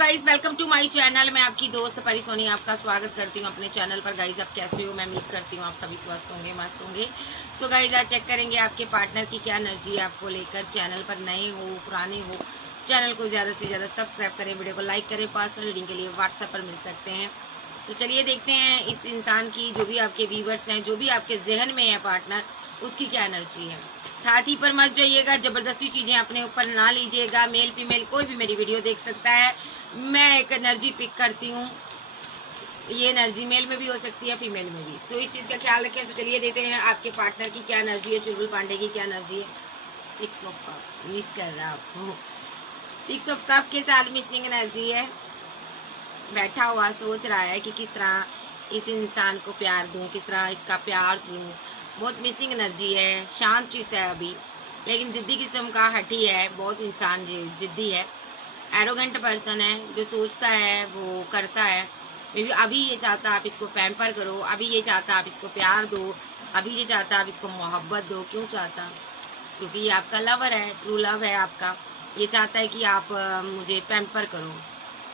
Guys welcome to my channel. मैं आपकी दोस्त परी सोनी आपका स्वागत करती हूँ अपने चैनल पर। गाइज आप कैसे हो? मैं उम्मीद करती हूँ आप सभी स्वस्थ होंगे, मस्त होंगे। सो गाइज आज चेक करेंगे आपके पार्टनर की क्या एनर्जी है आपको लेकर। चैनल पर नए हो पुराने हो, चैनल को ज्यादा से ज्यादा सब्सक्राइब करें, वीडियो को लाइक करें। पर्सनल रीडिंग के लिए व्हाट्सएप पर मिल सकते हैं। तो चलिए देखते हैं इस इंसान की, जो भी आपके व्यूवर्स हैं, जो भी आपके जहन में है पार्टनर, उसकी क्या एनर्जी है। हाथी पर मत जाइएगा, जबरदस्ती चीजें अपने ऊपर ना लीजिएगा। मेल फीमेल कोई भी मेरी वीडियो देख सकता है। मैं एक एनर्जी पिक करती हूँ, ये एनर्जी मेल में भी हो सकती है, फीमेल में भी। सो इस चीज का ख्याल रखें। सो चलिए देते हैं आपके पार्टनर की क्या एनर्जी है, चुलबुल पांडे की क्या एनर्जी है। 6 ऑफ कप मिस कर रहा आपको। 6 ऑफ कप के साथ मिसिंग एनर्जी है। बैठा हुआ सोच रहा है कि किस तरह इस इंसान को प्यार दूं, किस तरह इसका प्यार दूं। बहुत मिसिंग एनर्जी है। शांत चित्त है अभी, लेकिन जिद्दी किस्म का हठी है। बहुत इंसान जिद्दी है, एरोगेंट पर्सन है। जो सोचता है वो करता है। मे बी अभी ये चाहता आप इसको पैम्पर करो, अभी ये चाहता आप इसको प्यार दो, अभी ये चाहता आप इसको मोहब्बत दो। क्यों चाहता? क्योंकि ये आपका लवर है, ट्रू लव है आपका। ये चाहता है कि आप मुझे पैम्पर करो,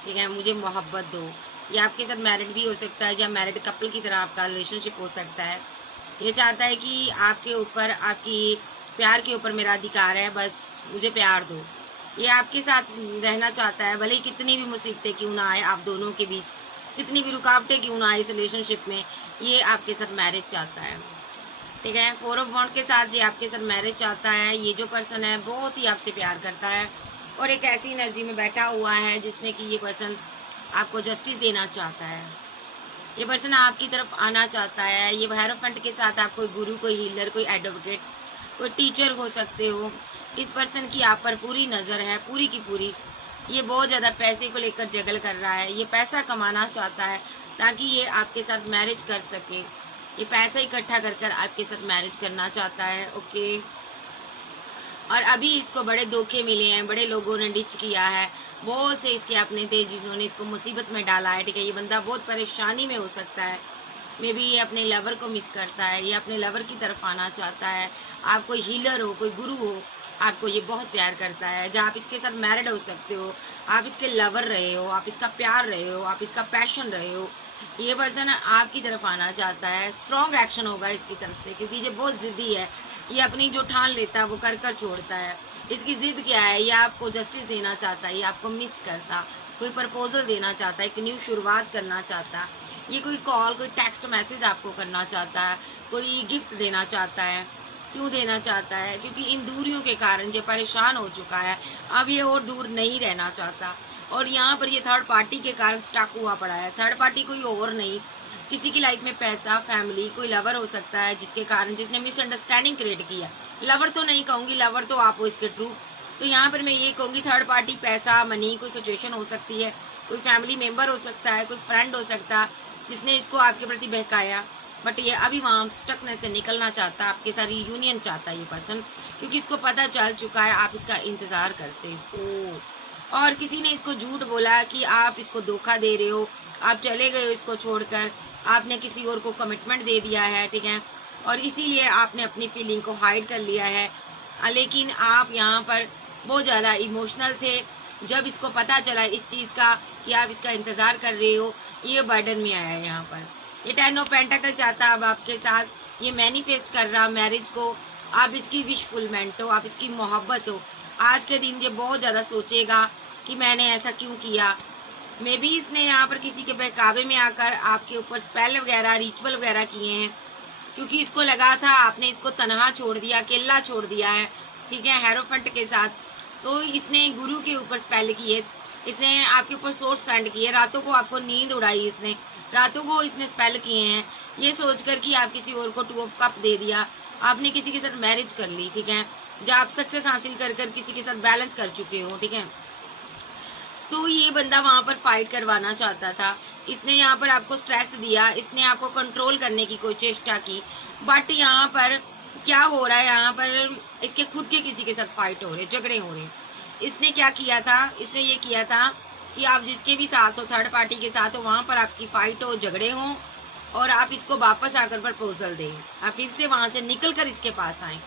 ठीक है, मुझे मोहब्बत दो। ये आपके साथ मैरिड भी हो सकता है, या मैरिड कपल की तरह आपका रिलेशनशिप हो सकता है। ये चाहता है कि आपके ऊपर, आपकी प्यार के ऊपर मेरा अधिकार है, बस मुझे प्यार दो। ये आपके साथ रहना चाहता है, भले ही कितनी भी मुसीबतें क्यों ना आए आप दोनों के बीच, कितनी भी रुकावटें क्यों ना आए इस रिलेशनशिप में, ये आपके साथ मैरिज चाहता है, ठीक है। 4 ऑफ वॉन्ड के साथ ये आपके साथ मैरिज चाहता है। ये जो पर्सन है बहुत ही आपसे प्यार करता है, और एक ऐसी एनर्जी में बैठा हुआ है जिसमें कि ये पर्सन आपको जस्टिस देना चाहता है। ये पर्सन आपकी तरफ आना चाहता है। ये हायरोफेंट के साथ आप कोई गुरु, कोई हीलर, कोई एडवोकेट, कोई टीचर हो सकते हो। इस पर्सन की आप पर पूरी नजर है, पूरी की पूरी। ये बहुत ज्यादा पैसे को लेकर जगल कर रहा है। ये पैसा कमाना चाहता है ताकि ये आपके साथ मैरिज कर सके। ये पैसा इकट्ठा कर कर आपके साथ मैरिज करना चाहता है, ओके। और अभी इसको बड़े धोखे मिले हैं, बड़े लोगों ने डिच किया है, बहुत से इसके अपने थे जिन्होंने इसको मुसीबत में डाला है, ठीक है। ये बंदा बहुत परेशानी में हो सकता है। मे बी ये अपने लवर को मिस करता है, ये अपने लवर की तरफ आना चाहता है। आप कोई हीलर हो, कोई गुरु हो, आपको ये बहुत प्यार करता है। जहाँ आप इसके साथ मैरिड हो सकते हो, आप इसके लवर रहे हो, आप इसका प्यार रहे हो, आप इसका पैशन रहे हो। ये पर्सन आपकी तरफ आना चाहता है। स्ट्रॉन्ग एक्शन होगा इसकी तरफ से, क्योंकि ये बहुत जिद्दी है। ये अपनी जो ठान लेता है वो कर कर छोड़ता है। इसकी जिद क्या है? ये आपको जस्टिस देना चाहता है, ये आपको मिस करता, कोई प्रपोजल देना चाहता है, एक न्यू शुरुआत करना चाहता है। ये कोई कॉल, कोई टेक्स्ट मैसेज आपको करना चाहता है, कोई गिफ्ट देना चाहता है। क्यों देना चाहता है? क्योंकि इन दूरियों के कारण ये परेशान हो चुका है। अब ये और दूर नहीं रहना चाहता, और यहाँ पर ये थर्ड पार्टी के कारण स्टक हुआ पड़ा है। थर्ड पार्टी कोई और नहीं, किसी की लाइफ में पैसा, फैमिली, कोई लवर हो सकता है जिसके कारण, जिसने मिसअंडरस्टैंडिंग क्रिएट किया। लवर तो नहीं कहूंगी, लवर तो आप हो इसके ट्रू। तो यहाँ पर मैं ये कहूंगी थर्ड पार्टी, पैसा, मनी, कोई सिचुएशन हो सकती है, कोई फैमिली मेंबर हो सकता है, कोई फ्रेंड हो सकता है जिसने इसको आपके प्रति बहकाया। बट ये अभी वहां स्टकनेस से निकलना चाहता है, आपके साथ यूनियन चाहता है ये पर्सन, क्योंकि इसको पता चल चुका है आप इसका इंतजार करते हो। और किसी ने इसको झूठ बोला कि आप इसको धोखा दे रहे हो, आप चले गए हो इसको छोड़कर, आपने किसी और को कमिटमेंट दे दिया है, ठीक है, और इसीलिए आपने अपनी फीलिंग को हाइड कर लिया है। लेकिन आप यहाँ पर बहुत ज्यादा इमोशनल थे। जब इसको पता चला इस चीज का कि आप इसका इंतजार कर रहे हो, ये बर्डन में आया है यहाँ पर। ये 10 ऑफ पेंटाकल चाहता अब आपके साथ, ये मैनिफेस्ट कर रहा मैरिज को। आप इसकी विशफुलमेंट हो, आप इसकी मोहब्बत हो। आज के दिन ये बहुत ज्यादा सोचेगा कि मैंने ऐसा क्यों किया। मे बी इसने यहाँ पर किसी के बहकावे में आकर आपके ऊपर स्पेल वगैरह, रिचुअल वगैरह किए हैं, क्योंकि इसको लगा था आपने इसको तनहा छोड़ दिया, अकेला छोड़ दिया है, ठीक है, हेरोफेंट के साथ। तो इसने गुरु के ऊपर स्पेल किए, इसने आपके ऊपर सोर्स सेंड किए, रातों को आपको नींद उड़ाई इसने, रातों को इसने स्पेल किए हैं, ये सोचकर कि आप किसी और को 2 ऑफ कप दे दिया, आपने किसी के साथ मैरिज कर ली, ठीक है, जब आप सक्सेस हासिल कर कर किसी के साथ बैलेंस कर चुके हो, ठीक है। तो ये बंदा वहां पर फाइट करवाना चाहता था। इसने यहाँ पर आपको स्ट्रेस दिया, इसने आपको कंट्रोल करने की कोई चेष्टा की। बट यहाँ पर क्या हो रहा है, यहाँ पर इसके खुद के किसी के साथ फाइट हो रहे, झगड़े हो रहे। इसने क्या किया था? इसने ये किया था कि आप जिसके भी साथ हो, थर्ड पार्टी के साथ हो, वहां पर आपकी फाइट हो, झगड़े हो, और आप इसको वापस आकर प्रपोजल दें। आप फिर से वहां से निकल कर इसके पास आए।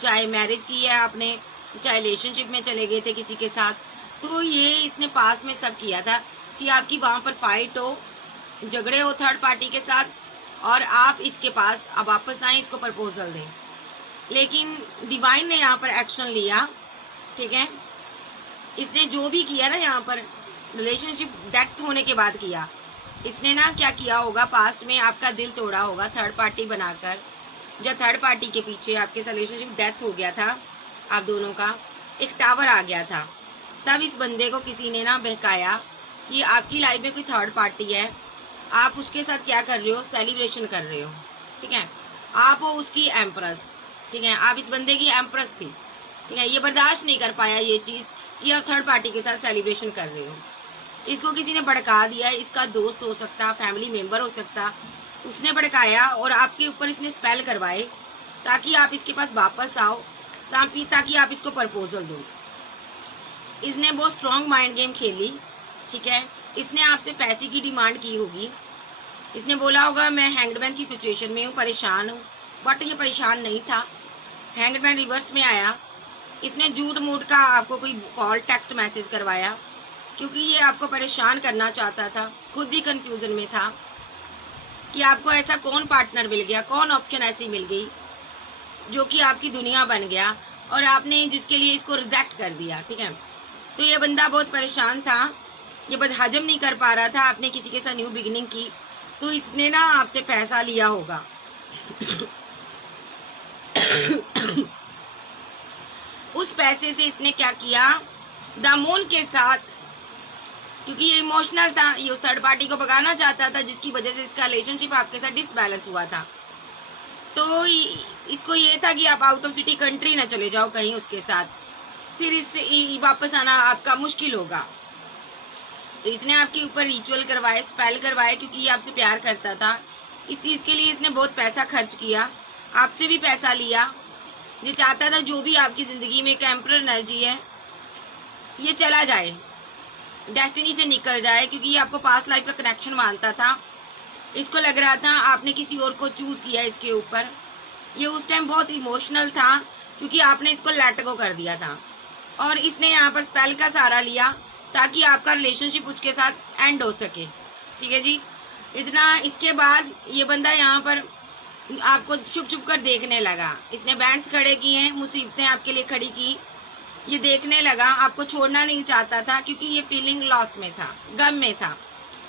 चाहे मैरिज की है आपने, चाहे रिलेशनशिप में चले गए थे किसी के साथ, तो ये इसने पास्ट में सब किया था कि आपकी वहां पर फाइट हो, झगड़े हो थर्ड पार्टी के साथ, और आप इसके पास अब वापस आए, इसको प्रपोजल दें। लेकिन डिवाइन ने यहाँ पर एक्शन लिया, ठीक है। इसने जो भी किया ना यहाँ पर रिलेशनशिप डेथ होने के बाद किया, इसने ना क्या किया होगा, पास्ट में आपका दिल तोड़ा होगा थर्ड पार्टी बनाकर। जब थर्ड पार्टी के पीछे आपके रिलेशनशिप डेथ हो गया था, आप दोनों का एक टावर आ गया था, तब इस बंदे को किसी ने ना बहकाया कि आपकी लाइफ में कोई थर्ड पार्टी है, आप उसके साथ क्या कर रहे हो, सेलिब्रेशन कर रहे हो, ठीक है। आप हो उसकी एम्प्रेस, ठीक है, आप इस बंदे की एम्प्रेस थी, ठीक है। ये बर्दाश्त नहीं कर पाया ये चीज कि आप थर्ड पार्टी के साथ सेलिब्रेशन कर रहे हो। इसको किसी ने भड़का दिया, इसका दोस्त हो सकता, फैमिली मेंबर हो सकता, उसने भड़काया और आपके ऊपर इसने स्पेल करवाए ताकि आप इसके पास वापस आओ, ताकि आप इसको प्रपोजल दो। इसने बहुत स्ट्रॉन्ग माइंड गेम खेली, ठीक है। इसने आपसे पैसे की डिमांड की होगी, इसने बोला होगा मैं हैंगडमैन की सिचुएशन में हूँ, परेशान हूँ, बट ये परेशान नहीं था, हैंगडमैन रिवर्स में आया। इसने झूठ मूठ का आपको कोई कॉल टेक्स्ट मैसेज करवाया क्योंकि ये आपको परेशान करना चाहता था, खुद भी कंफ्यूजन में था कि आपको ऐसा कौन पार्टनर मिल गया, कौन ऑप्शन ऐसी मिल गई जो कि आपकी दुनिया बन गया और आपने जिसके लिए इसको रिजेक्ट कर दिया, ठीक है। तो ये बंदा बहुत परेशान था, ये बद हजम नहीं कर पा रहा था, आपने किसी के साथ न्यू बिगिनिंग की, तो इसने ना आपसे पैसा लिया होगा। उस पैसे से इसने क्या किया, द मून के साथ, क्योंकि ये इमोशनल था, ये उस थर्ड पार्टी को भगाना चाहता था जिसकी वजह से इसका रिलेशनशिप आपके साथ डिसबैलेंस हुआ था। तो इसको ये था कि आप आउट ऑफ सिटी कंट्री ना चले जाओ कहीं उसके साथ, फिर इससे वापस आना आपका मुश्किल होगा। तो इसने आपके ऊपर रिचुअल करवाए, स्पेल करवाए, क्योंकि ये आपसे प्यार करता था। इस चीज के लिए इसने बहुत पैसा खर्च किया, आपसे भी पैसा लिया। ये चाहता था जो भी आपकी जिंदगी में टेम्पररी एनर्जी है ये चला जाए, डेस्टिनी से निकल जाए, क्योंकि ये आपको पास्ट लाइफ का कनेक्शन मानता था। इसको लग रहा था आपने किसी और को चूज किया इसके ऊपर। ये उस टाइम बहुत इमोशनल था क्योंकि आपने इसको लेट गो कर दिया था और इसने यहाँ पर स्पेल का सहारा लिया ताकि आपका रिलेशनशिप उसके साथ एंड हो सके, ठीक है जी। इतना इसके बाद ये बंदा यहाँ पर आपको छुप छुप कर देखने लगा, इसने बैंड्स खड़े किए हैं, मुसीबतें आपके लिए खड़ी की, ये देखने लगा, आपको छोड़ना नहीं चाहता था क्योंकि ये फीलिंग लॉस में था, गम में था,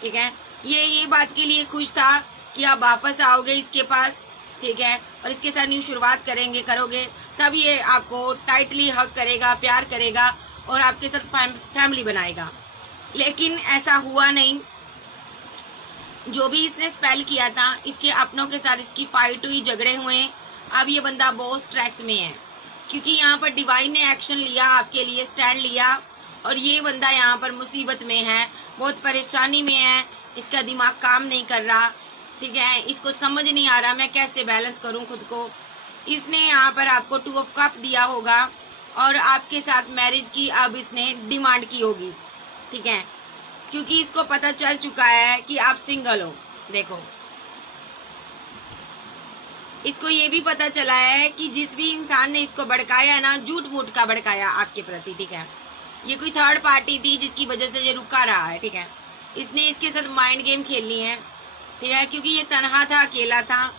ठीक है। ये बात के लिए खुश था कि आप वापस आओगे इसके पास, ठीक है, और इसके साथ न्यू शुरुआत करोगे, तब ये आपको टाइटली हग करेगा, प्यार करेगा और आपके साथ फैमिली बनाएगा। लेकिन ऐसा हुआ नहीं। जो भी इसने स्पेल किया था, इसके अपनों के साथ इसकी फाइट हुई, झगड़े हुए। अब ये बंदा बहुत स्ट्रेस में है क्योंकि यहाँ पर डिवाइन ने एक्शन लिया, आपके लिए स्टैंड लिया, और ये बंदा यहाँ पर मुसीबत में है, बहुत परेशानी में है, इसका दिमाग काम नहीं कर रहा, ठीक है। इसको समझ नहीं आ रहा मैं कैसे बैलेंस करूं खुद को। इसने यहाँ पर आपको 2 ऑफ कप दिया होगा और आपके साथ मैरिज की अब इसने डिमांड की होगी, ठीक है, क्योंकि इसको पता चल चुका है कि आप सिंगल हो। देखो, इसको ये भी पता चला है कि जिस भी इंसान ने इसको भड़काया है ना, झूठ मूठ का भड़काया आपके प्रति, ठीक है, ये कोई थर्ड पार्टी थी जिसकी वजह से ये रुका रहा है, ठीक है। इसने इसके साथ माइंड गेम खेलनी है, ठीक है, क्योंकि ये तनहा था, अकेला था।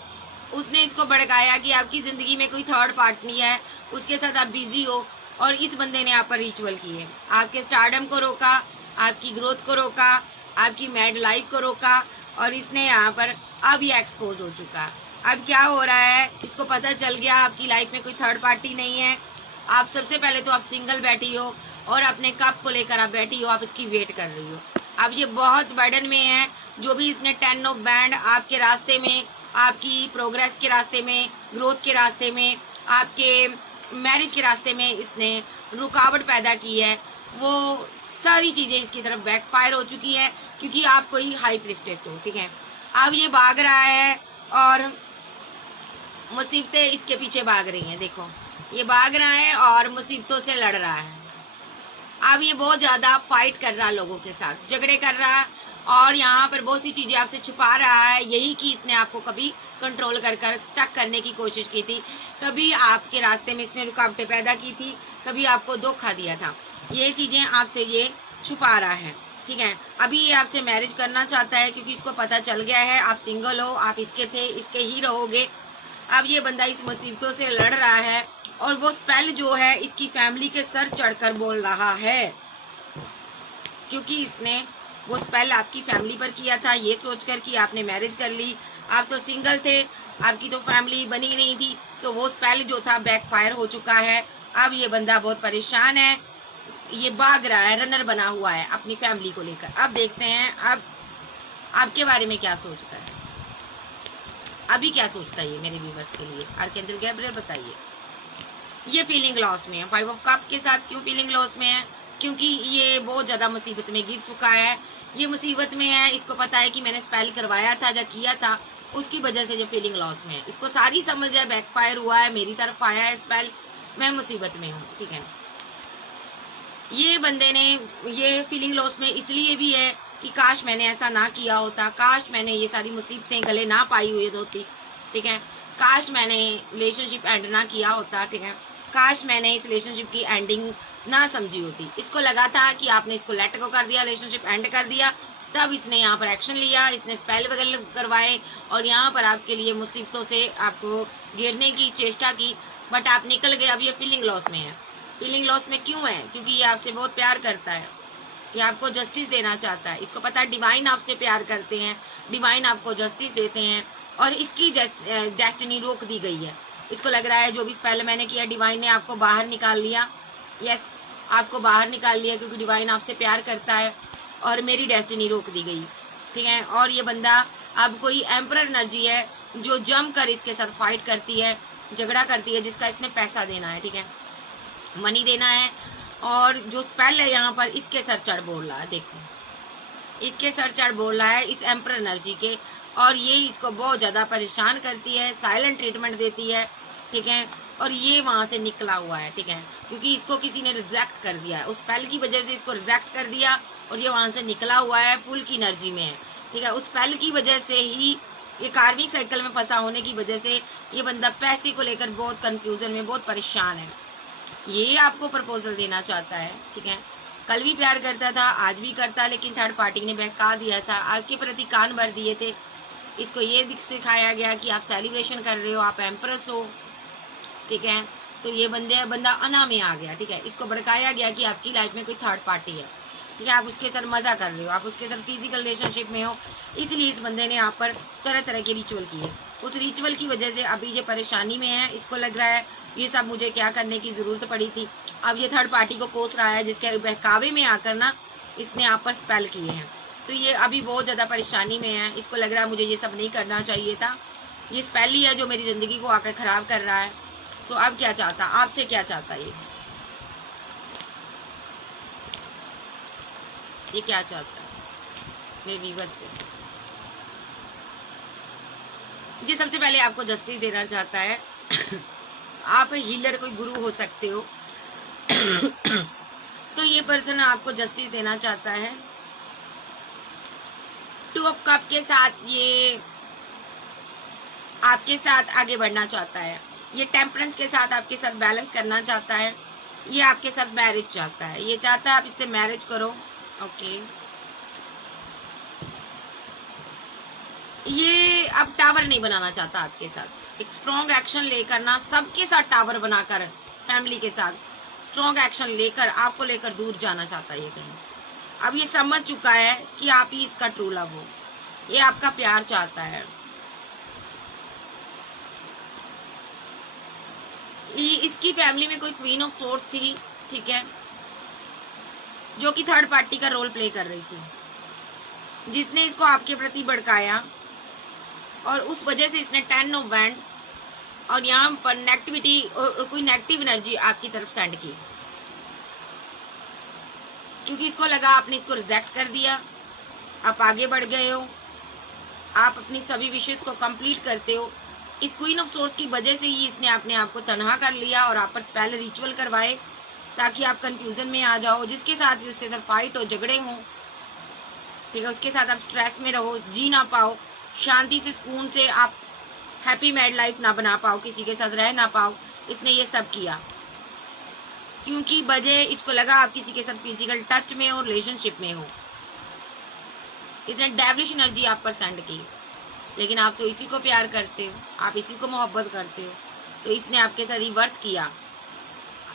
उसने इसको भड़काया कि आपकी जिंदगी में कोई थर्ड पार्टनर है, उसके साथ आप बिजी हो, और इस बंदे ने आप पर रिचुअल किए, आपके स्टारडम को रोका, आपकी ग्रोथ को रोका, आपकी मैड लाइफ को रोका, और इसने यहाँ पर अब ये एक्सपोज हो चुका। अब क्या हो रहा है, इसको पता चल गया आपकी लाइफ में कोई थर्ड पार्टी नहीं है। आप सबसे पहले तो आप सिंगल बैठी हो और अपने कप को लेकर आप बैठी हो, आप इसकी वेट कर रही हो। अब ये बहुत बर्डन में है। जो भी इसने 10 ऑफ बैंड आपके रास्ते में, आपकी प्रोग्रेस के रास्ते में, ग्रोथ के रास्ते में, आपके मैरिज के रास्ते में इसने रुकावट पैदा की है, वो सारी चीजें इसकी तरफ बैकफायर हो चुकी है क्योंकि आप कोई हाई प्रिस्टेस हो, ठीक है। अब ये भाग रहा है और मुसीबतें इसके पीछे भाग रही हैं। देखो, ये भाग रहा है और मुसीबतों से लड़ रहा है। अब ये बहुत ज्यादा फाइट कर रहा है, लोगों के साथ झगड़े कर रहा है और यहाँ पर बहुत सी चीजें आपसे छुपा रहा है। यही कि इसने आपको कभी कंट्रोल कर स्टक करने की कोशिश की थी, कभी आपके रास्ते में इसने रुकावटें पैदा की थी, कभी आपको धोखा दिया था। ये चीजें आपसे ये छुपा रहा है, ठीक है। अभी ये आपसे मैरिज करना चाहता है क्योंकि इसको पता चल गया है आप सिंगल हो, आप इसके थे, इसके ही रहोगे। अब ये बंदा इस मुसीबतों से लड़ रहा है और वो स्पेल जो है इसकी फैमिली के सर चढ़कर बोल रहा है, क्योंकि इसने वो स्पेल आपकी फैमिली पर किया था ये सोचकर कि आपने मैरिज कर ली, आप तो सिंगल थे, आपकी तो फैमिली बनी नहीं थी, तो वो स्पेल जो था बैकफायर हो चुका है। अब ये बंदा बहुत परेशान है, ये भाग रहा है, रनर बना हुआ है अपनी फैमिली को लेकर। अब देखते हैं अब आपके बारे में क्या सोचता है, अभी क्या सोचता है ये मेरे व्यूवर्स के लिए। आर्कएंजल गैब्रियल बताइए। ये फीलिंग लॉस में है, 5 ऑफ कप के साथ क्यों फीलिंग लॉस में है? क्योंकि ये बहुत ज्यादा मुसीबत में गिर चुका है, ये मुसीबत में है, इसको पता है कि मैंने स्पेल करवाया था या किया था, उसकी वजह से जो फीलिंग लॉस में है। इसको सारी समझ है, बैकफायर हुआ है, मेरी तरफ आया है स्पेल, मैं मुसीबत में हूँ, ठीक है। ये बंदे ने ये फीलिंग लॉस में इसलिए भी है कि काश मैंने ऐसा ना किया होता, काश मैंने ये सारी मुसीबतें गले ना पाई हुई होती, ठीक है। काश मैंने रिलेशनशिप एंड ना किया होता, ठीक है। काश मैंने इस रिलेशनशिप की एंडिंग ना समझी होती। इसको लगा था कि आपने इसको लेट गो कर दिया, रिलेशनशिप एंड कर दिया, तब इसने यहाँ पर एक्शन लिया, इसने स्पेल वगैरह करवाए और यहाँ पर आपके लिए मुसीबतों से आपको गिरने की चेष्टा की, बट आप निकल गए। अब ये फीलिंग लॉस में है। फीलिंग लॉस में क्यों है? क्योंकि ये आपसे बहुत प्यार करता है, ये आपको जस्टिस देना चाहता है। इसको पता है डिवाइन आपसे प्यार करते हैं, डिवाइन आपको जस्टिस देते हैं और इसकी डेस्टिनी रोक दी गई है। इसको लग रहा है जो भी स्पेल मैंने किया डिवाइन ने आपको बाहर निकाल लिया, यस आपको बाहर निकाल लिया, क्योंकि डिवाइन आपसे प्यार करता है और मेरी डेस्टिनी रोक दी गई, ठीक है। और ये बंदा अब कोई एम्परर एनर्जी है जो जम कर इसके साथ फाइट करती है, झगड़ा करती है, जिसका इसने पैसा देना है, ठीक है, मनी देना है। और जो स्पेल है यहाँ पर इसके सर चढ़ बोल रहा है, देखो इसके सर चढ़ बोल रहा है इस एम्परर एनर्जी के, और ये इसको बहुत ज्यादा परेशान करती है, साइलेंट ट्रीटमेंट देती है, ठीक है। और ये वहां से निकला हुआ है, ठीक है, क्योंकि इसको किसी ने रिजेक्ट कर दिया है, उस स्पेल की वजह से इसको रिजेक्ट कर दिया और ये वहां से निकला हुआ है, फुल की एनर्जी में है, ठीक है। उस स्पेल की वजह से ही ये कार्मिक साइकिल में फंसा होने की वजह से ये बंदा पैसे को लेकर बहुत कंफ्यूजन में, बहुत परेशान है। ये आपको प्रपोजल देना चाहता है, ठीक है। कल भी प्यार करता था, आज भी करता, लेकिन थर्ड पार्टी ने बहका दिया था, आपके प्रति कान भर दिए थे। इसको ये सिखाया गया कि आप सेलिब्रेशन कर रहे हो, आप एम्प्रेस हो, ठीक है। तो ये बंदा अना में आ गया, ठीक है। इसको भड़काया गया कि आपकी लाइफ में कोई थर्ड पार्टी है, ठीक है, आप उसके साथ मजा कर रहे हो, आप उसके साथ फिजिकल रिलेशनशिप में हो, इसलिए इस बंदे ने आप पर तरह तरह के रिचुअल किए। उस रिचुअल की वजह से अभी ये परेशानी में है, इसको लग रहा है ये सब मुझे क्या करने की जरूरत पड़ी थी। अब ये थर्ड पार्टी को कोस रहा है, जिसके बहकावे में आकर ना इसने आप पर स्पेल किए हैं, तो ये अभी बहुत ज्यादा परेशानी में है। इसको लग रहा है मुझे ये सब नहीं करना चाहिए था, ये स्पेल ही है जो मेरी जिंदगी को आकर खराब कर रहा है। सो अब क्या चाहता, आपसे क्या चाहता ये क्या चाहता है मेरे व्यूअर्स से? जी सबसे पहले आपको जस्टिस देना चाहता है। आप हीलर कोई गुरु हो सकते हो। तो ये पर्सन आपको जस्टिस देना चाहता है। 2 ऑफ कप के साथ ये आपके साथ आगे बढ़ना चाहता है, ये टेम्परेंस के साथ आपके साथ बैलेंस करना चाहता है, ये आपके साथ मैरिज चाहता है, ये चाहता है आप इससे मैरिज करो, ओके। ये अब टावर नहीं बनाना चाहता आपके साथ, एक स्ट्रॉन्ग एक्शन लेकर ना सबके साथ टावर बनाकर, फैमिली के साथ स्ट्रॉन्ग एक्शन लेकर आपको लेकर दूर जाना चाहता है ये कहीं। अब ये समझ चुका है कि आप ही इसका ट्रू लव हो, ये आपका प्यार चाहता है। इसकी फैमिली में कोई क्वीन ऑफ सोर्स थी, ठीक है, जो कि थर्ड पार्टी का रोल प्ले कर रही थी, जिसने इसको आपके प्रति भड़काया और उस वजह से इसने 10 ऑफ वैंड और यहाँ पर नेगेटिविटी और कोई नेगेटिव एनर्जी आपकी तरफ सेंड की, क्योंकि इसको लगा आपने इसको रिजेक्ट कर दिया, आप आगे बढ़ गए हो, आप अपनी सभी विशेष को कंप्लीट करते हो। इस क्वीन ऑफ सोर्स की वजह से ही इसने अपने आप को तनहा कर लिया और आप पर पहले रिचुअल करवाए ताकि आप कंफ्यूजन में आ जाओ, जिसके साथ भी उसके साथ फाइट हो, झगड़े हो, ठीक है, उसके साथ आप स्ट्रेस में रहो, जी ना पाओ, शांति से सुकून से आप हैप्पी मैरिड लाइफ ना बना पाओ, किसी के साथ रह ना पाओ, इसने ये सब किया। क्योंकि वजह इसको लगा आप किसी के साथ फिजिकल टच में हो, रिलेशनशिप में हो। इसने डेविलिश एनर्जी आप पर सेंड की, लेकिन आप तो इसी को प्यार करते हो, आप इसी को मोहब्बत करते हो। तो इसने आपके साथ रिवर्ट किया,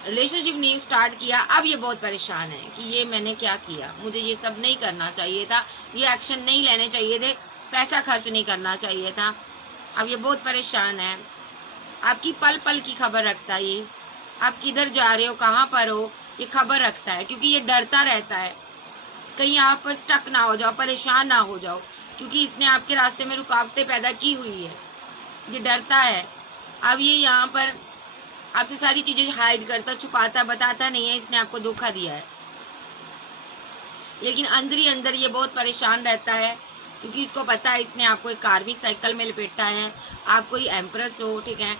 रिलेशनशिप न्यू स्टार्ट किया। अब ये बहुत परेशान है कि ये मैंने क्या किया, मुझे ये सब नहीं करना चाहिए था, ये एक्शन नहीं लेने चाहिए थे, पैसा खर्च नहीं करना चाहिए था। अब ये बहुत परेशान है, आपकी पल पल की खबर रखता है। ये आप किधर जा रहे हो, कहाँ पर हो, ये खबर रखता है, क्योंकि ये डरता रहता है कहीं आप पर स्टक ना हो जाओ, परेशान ना हो जाओ, क्योंकि इसने आपके रास्ते में रुकावटें पैदा की हुई है। ये डरता है। अब ये यहाँ पर आपसे सारी चीजें हाइड करता, छुपाता, बताता नहीं है, इसने आपको धोखा दिया है। लेकिन अंदर ही अंदर ये बहुत परेशान रहता है, क्योंकि इसको पता है इसने आपको एक कार्मिक साइकिल में लपेटा है। आप कोई एम्प्रेस हो, ठीक है,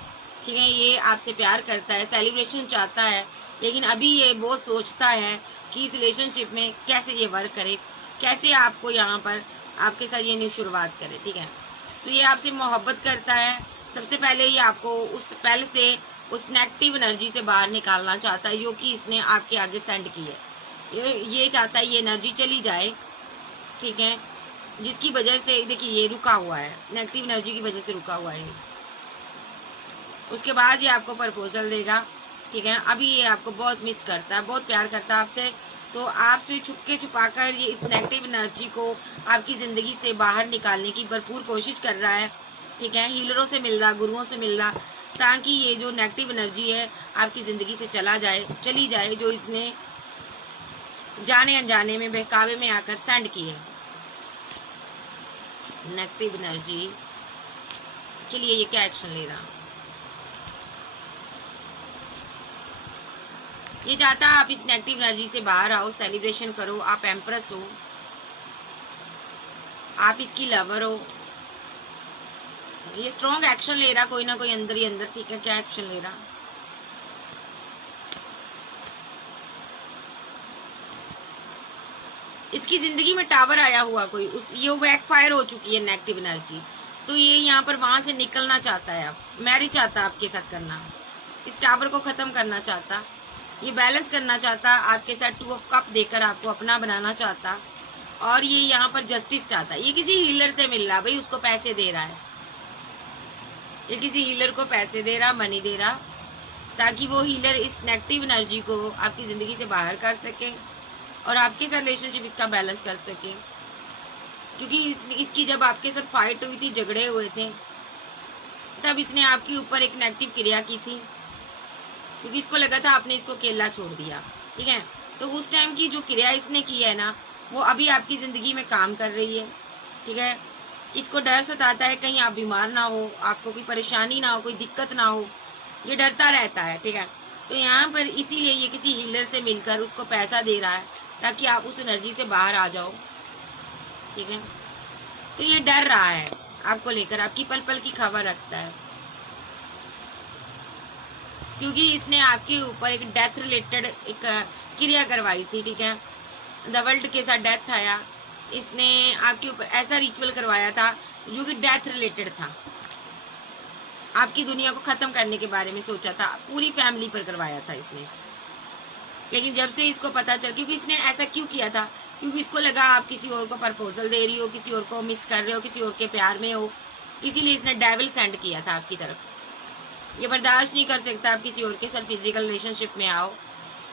ये आपसे प्यार करता है, सेलिब्रेशन चाहता है, लेकिन अभी ये बहुत सोचता है कि इस रिलेशनशिप में कैसे ये वर्क करे, कैसे आपको यहाँ पर आपके साथ ये न्यू शुरुआत करे, ठीक है। सो ये आपसे मोहब्बत करता है। सबसे पहले ये आपको उस नेगेटिव एनर्जी से बाहर निकालना चाहता है, जो कि इसने आपके आगे सेंड की है। ये चाहता है ये एनर्जी चली जाए, ठीक है, जिसकी वजह से देखिए ये रुका हुआ है, नेगेटिव एनर्जी की वजह से रुका हुआ है। उसके बाद ये आपको प्रपोजल देगा, ठीक है। अभी ये आपको बहुत मिस करता है, बहुत प्यार करता है आपसे, तो आपसे छुपके छुपाकर ये इस नेगेटिव एनर्जी को आपकी जिंदगी से बाहर निकालने की भरपूर कोशिश कर रहा है, ठीक है। हीलरों से मिल रहा, गुरुओं से मिल रहा, ताकि ये जो नेगेटिव एनर्जी है आपकी जिंदगी से चली जाए, जो इसने जाने अनजाने में बहकावे में आकर सेंड की है। नेगेटिव एनर्जी के लिए ये क्या एक्शन ले रहा, ये चाहता है आप इस नेगेटिव एनर्जी से बाहर आओ, सेलिब्रेशन करो, आप एम्प्रेस हो, आप इसकी लवर हो। ये स्ट्रॉन्ग एक्शन ले रहा, कोई ना कोई अंदर ही अंदर, ठीक है। क्या एक्शन ले रहा, इसकी जिंदगी में टावर आया हुआ कोई, ये बैकफायर हो चुकी है नेगेटिव एनर्जी, तो ये यहाँ पर वहां से निकलना चाहता है। आप मैरिज चाहता आपके साथ करना, इस टावर को खत्म करना चाहता, ये बैलेंस करना चाहता, आपके साथ 2 ऑफ कप देकर आपको अपना बनाना चाहता, और ये यहाँ पर जस्टिस चाहता। ये किसी हीलर से मिल रहा, भाई उसको पैसे दे रहा है, ये किसी हीलर को पैसे दे रहा, मनी दे रहा, ताकि वो हीलर इस नेगेटिव एनर्जी को आपकी जिंदगी से बाहर कर सके और आपके साथ रिलेशनशिप इसका बैलेंस कर सके। क्योंकि इसकी जब आपके साथ फाइट हुई थी, झगड़े हुए थे, तब इसने आपके ऊपर एक नेगेटिव क्रिया की थी, क्योंकि इसको लगा था आपने इसको अकेला छोड़ दिया, ठीक है। तो उस टाइम की जो क्रिया इसने की है ना, वो अभी आपकी जिंदगी में काम कर रही है, ठीक है। इसको डर सताता है कहीं आप बीमार ना हो, आपको कोई परेशानी ना हो, कोई दिक्कत ना हो, ये डरता रहता है, ठीक है। तो यहाँ पर इसीलिए ये किसी हीलर से मिलकर उसको पैसा दे रहा है, ताकि आप उस एनर्जी से बाहर आ जाओ, ठीक है। तो ये डर रहा है आपको लेकर, आपकी पल पल की खबर रखता है, क्योंकि इसने आपके ऊपर एक डेथ रिलेटेड एक क्रिया करवाई थी, ठीक है। द वर्ल्ड के साथ डेथ आया, इसने आपके ऊपर ऐसा रिचुअल करवाया था जो कि डेथ रिलेटेड था, आपकी दुनिया को खत्म करने के बारे में सोचा था, पूरी फैमिली पर करवाया था इसने। लेकिन जब से इसको पता चल, क्योंकि इसने ऐसा क्यों किया था, क्योंकि इसको लगा आप किसी और को प्रपोजल दे रही हो, किसी और को मिस कर रहे हो, किसी और के प्यार में हो, इसीलिए इसने डेविल सेंड किया था आपकी तरफ। ये बर्दाश्त नहीं कर सकता आप किसी और के साथ फिजिकल रिलेशनशिप में आओ।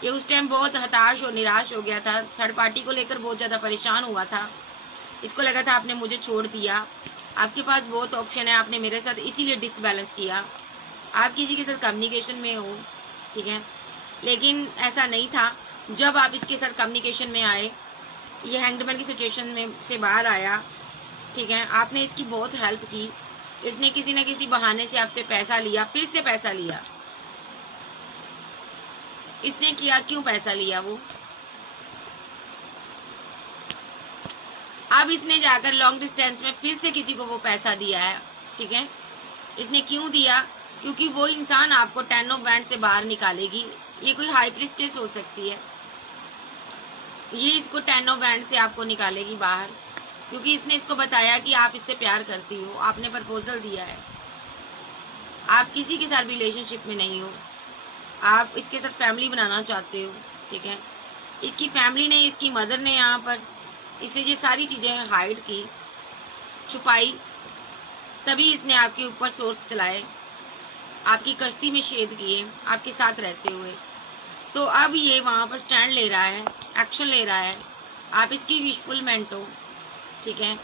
ये उस टाइम बहुत हताश और निराश हो गया था, थर्ड पार्टी को लेकर बहुत ज्यादा परेशान हुआ था। इसको लगा था आपने मुझे छोड़ दिया, आपके पास बहुत ऑप्शन है, आपने मेरे साथ इसीलिए डिसबैलेंस किया, आप किसी के साथ कम्युनिकेशन में हो, ठीक है। लेकिन ऐसा नहीं था। जब आप इसके साथ कम्युनिकेशन में आए, ये हैंगमैन की सिचुएशन में से बाहर आया, ठीक है, आपने इसकी बहुत हेल्प की, इसने किसी न किसी बहाने से आपसे पैसा लिया, फिर से पैसा लिया। इसने किया क्यों पैसा लिया वो, अब इसने जाकर लॉन्ग डिस्टेंस में फिर से किसी को वो पैसा दिया है, ठीक है। इसने क्यों दिया, क्योंकि वो इंसान आपको 10 ऑफ वैंड से बाहर निकालेगी। ये कोई हाई प्रिस्टेस हो सकती है, ये इसको 10 ऑफ वैंड से आपको निकालेगी बाहर, क्योंकि इसने इसको बताया कि आप इससे प्यार करती हो, आपने प्रपोजल दिया है, आप किसी के साथ रिलेशनशिप में नहीं हो, आप इसके साथ फैमिली बनाना चाहते हो, ठीक है। इसकी फैमिली ने, इसकी मदर ने यहाँ पर इससे ये सारी चीजें हाइड की, छुपाई, तभी इसने आपके ऊपर सोर्स चलाए, आपकी कश्ती में छेद किए, आपके साथ रहते हुए। तो अब ये वहां पर स्टैंड ले रहा है, एक्शन ले रहा है, आप इसकी विशफुलमेंट हो, ठीक है।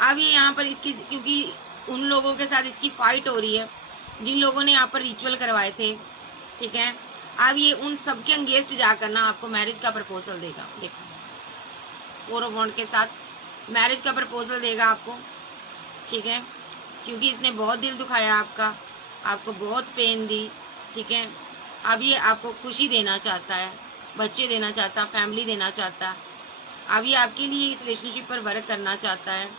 अब ये यहाँ पर इसकी, क्योंकि उन लोगों के साथ इसकी फाइट हो रही है जिन लोगों ने यहाँ पर रिचुअल करवाए थे, ठीक है। अब ये उन सबके अंगेस्ट जाकर ना आपको मैरिज का प्रपोजल देगा। देखो, फोर ऑफ वांड के साथ मैरिज का प्रपोजल देगा आपको, ठीक है, क्योंकि इसने बहुत दिल दुखाया आपका, आपको बहुत पेन दी, ठीक है। अब ये आपको खुशी देना चाहता है, बच्चे देना चाहता, फैमिली देना चाहता। अब ये आपके लिए इस रिलेशनशिप पर वर्क करना चाहता है,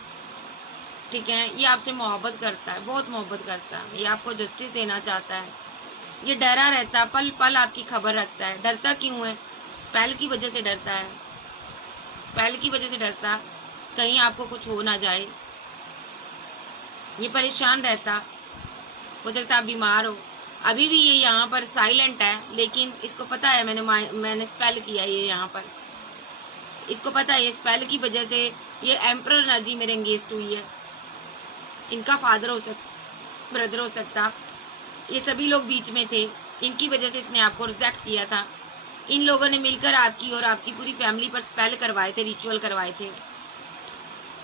ठीक है। ये आपसे मोहब्बत करता है, बहुत मोहब्बत करता है। ये आपको जस्टिस देना चाहता है। ये डरा रहता है, पल पल आपकी खबर रखता है। डरता क्यों है? स्पेल की वजह से डरता है, स्पेल की वजह से डरता, कहीं आपको कुछ हो ना जाए। ये परेशान रहता, हो सकता आप बीमार हो। अभी भी ये यहाँ पर साइलेंट है, लेकिन इसको पता है मैंने स्पेल किया ये यहाँ पर, इसको पता है ये स्पेल की वजह से ये एम्परर एनर्जी मेरे एंगेस्ट हुई है। इनका फादर हो सकता, ब्रदर हो सकता, ये सभी लोग बीच में थे, इनकी वजह से इसने आपको रिजेक्ट किया था। इन लोगों ने मिलकर आपकी और आपकी पूरी फैमिली पर स्पेल करवाए थे, रिचुअल करवाए थे।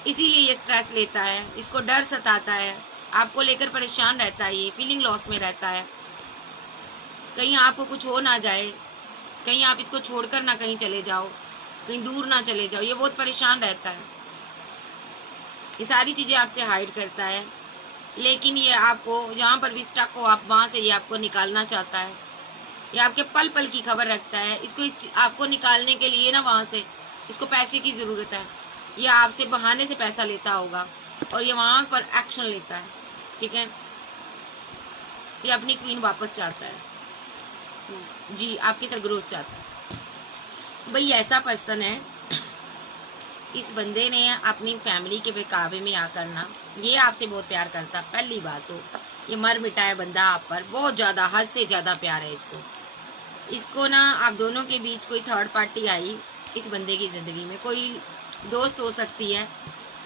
इसीलिए ये स्ट्रेस लेता है, इसको डर सताता है, आपको लेकर परेशान रहता है, ये फीलिंग लॉस में रहता है, कहीं आपको कुछ हो ना जाए, कहीं आप इसको छोड़कर ना कहीं चले जाओ, कहीं दूर ना चले जाओ। ये बहुत परेशान रहता है, ये सारी चीजें आपसे हाइड करता है, लेकिन ये आपको जहाँ पर भी स्टक हो आप वहां से ये आपको निकालना चाहता है। ये आपके पल पल की खबर रखता है। इसको आपको निकालने के लिए ना वहां से इसको पैसे की जरूरत है। ये आपसे बहाने से पैसा लेता होगा और ये वहां पर एक्शन लेता है, ठीक है। ये अपनी क्वीन वापस चाहता है जी, आपके साथ ग्रोथ चाहता है। भाई ऐसा पर्सन है, इस बंदे ने अपनी फैमिली के बेकाबे में आकर ना, ये आपसे बहुत प्यार करता। पहली बात तो ये मर मिटा है बंदा आप पर, बहुत ज्यादा, हद से ज्यादा प्यार है इसको। इसको ना आप दोनों के बीच कोई थर्ड पार्टी आई इस बंदे की जिंदगी में, कोई दोस्त हो सकती है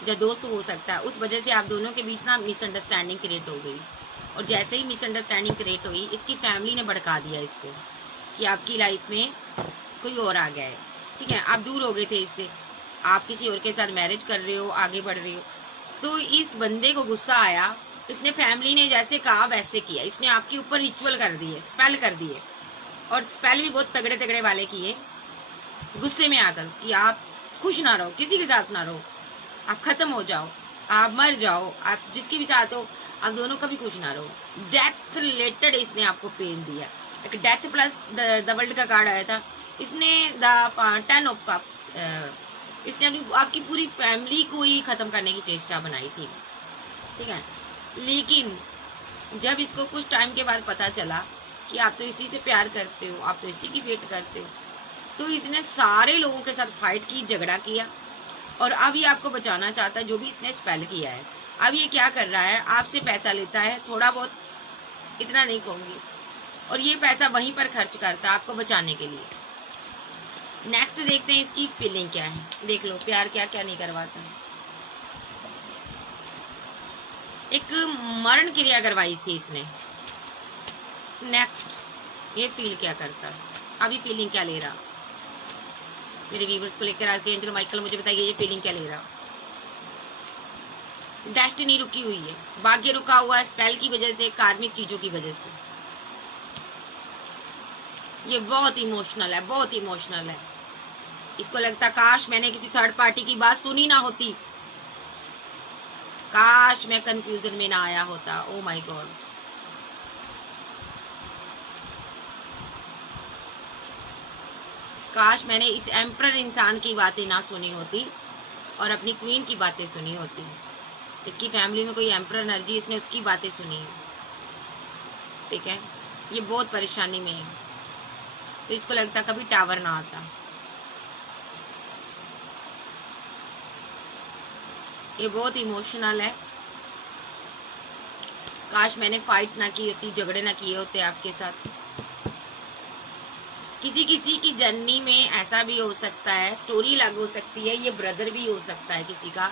या दोस्त हो सकता है, उस वजह से आप दोनों के बीच ना मिसअंडरस्टैंडिंग क्रिएट हो गई। और जैसे ही मिसअंडरस्टैंडिंग क्रिएट हुई, इसकी फैमिली ने भड़का दिया इसको कि आपकी लाइफ में कोई और आ गया है, ठीक है। आप दूर हो गए थे इससे, आप किसी और के साथ मैरिज कर रहे हो, आगे बढ़ रहे हो। तो इस बंदे को गुस्सा आया, इसने फैमिली ने जैसे कहा वैसे किया, इसने आपके ऊपर रिचुअल कर दिए, स्पेल कर दिए, और स्पेल भी बहुत तगड़े तगड़े वाले किए गुस्से में आकर कि आप खुश ना रहो, किसी के साथ ना रहो, आप खत्म हो जाओ, आप मर जाओ, आप जिसके भी साथ हो आप दोनों कभी खुश ना रहो। डेथ रिलेटेड इसने आपको पेन दिया। एक डेथ प्लस द वर्ल्ड का कार्ड आया था, इसने द 10 ऑफ कप्स, इसने आपकी पूरी फैमिली को ही खत्म करने की चेष्टा बनाई थी, ठीक है। लेकिन जब इसको कुछ टाइम के बाद पता चला कि आप तो इसी से प्यार करते हो, आप तो इसी की वेट करते हो, तो इसने सारे लोगों के साथ फाइट की, झगड़ा किया, और अब ये आपको बचाना चाहता है, जो भी इसने स्पेल किया है। अब ये क्या कर रहा है, आपसे पैसा लेता है थोड़ा बहुत, इतना नहीं कहूंगी, और ये पैसा वहीं पर खर्च करता है आपको बचाने के लिए। नेक्स्ट देखते हैं इसकी फीलिंग क्या है। देख लो प्यार क्या क्या नहीं करवाता है। एक मरण क्रिया करवाई थी इसने। नेक्स्ट ये फील क्या करता है, अभी फीलिंग क्या ले रहा, मेरे व्यूवर्स को लेकर आके एंजल माइकल मुझे बताइए ये फीलिंग क्या ले रहा। डेस्टिनी रुकी हुई है, भाग्य रुका हुआ है, स्पेल की वजह से, कार्मिक चीजों की वजह से। ये बहुत इमोशनल है, बहुत इमोशनल है। इसको लगता काश मैंने किसी थर्ड पार्टी की बात सुनी ना होती, काश मैं कंफ्यूजन में ना आया होता। ओ माय गॉड, काश मैंने इस एम्परर इंसान की बातें ना सुनी होती और अपनी क्वीन की बातें सुनी होती। इसकी फैमिली में कोई एम्परर एनर्जी, इसने उसकी बातें सुनी है, ठीक है। ये बहुत परेशानी में है, तो इसको लगता कभी टावर ना आता। ये बहुत इमोशनल है, काश मैंने फाइट ना की होती, झगड़े ना किए होते आपके साथ, किसी किसी की जर्नी में ऐसा भी हो सकता है, स्टोरी अलग हो सकती है, ये ब्रदर भी हो सकता है किसी का,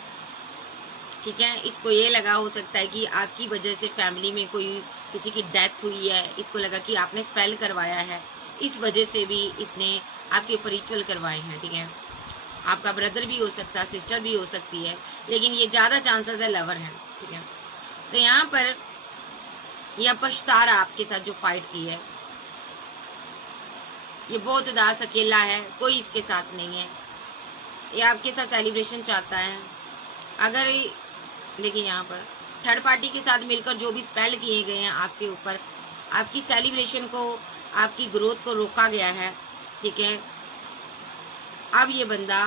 ठीक है। इसको ये लगा हो सकता है कि आपकी वजह से फैमिली में कोई किसी की डेथ हुई है, इसको लगा कि आपने स्पेल करवाया है, इस वजह से भी इसने आपके ऊपर रिचुअल करवाए हैं, ठीक है। आपका ब्रदर भी हो सकता है, सिस्टर भी हो सकती है, लेकिन ये ज्यादा चांसेस है लवर है, ठीक है। तो यहाँ पर यह पछता रहा आपके साथ जो फाइट की है, ये बहुत उदास अकेला है, कोई इसके साथ नहीं है, ये आपके साथ सेलिब्रेशन चाहता है। अगर देखिए यहाँ पर थर्ड पार्टी के साथ मिलकर जो भी स्पेल किए गए हैं आपके ऊपर, आपकी सेलिब्रेशन को, आपकी ग्रोथ को रोका गया है, ठीक है। अब ये बंदा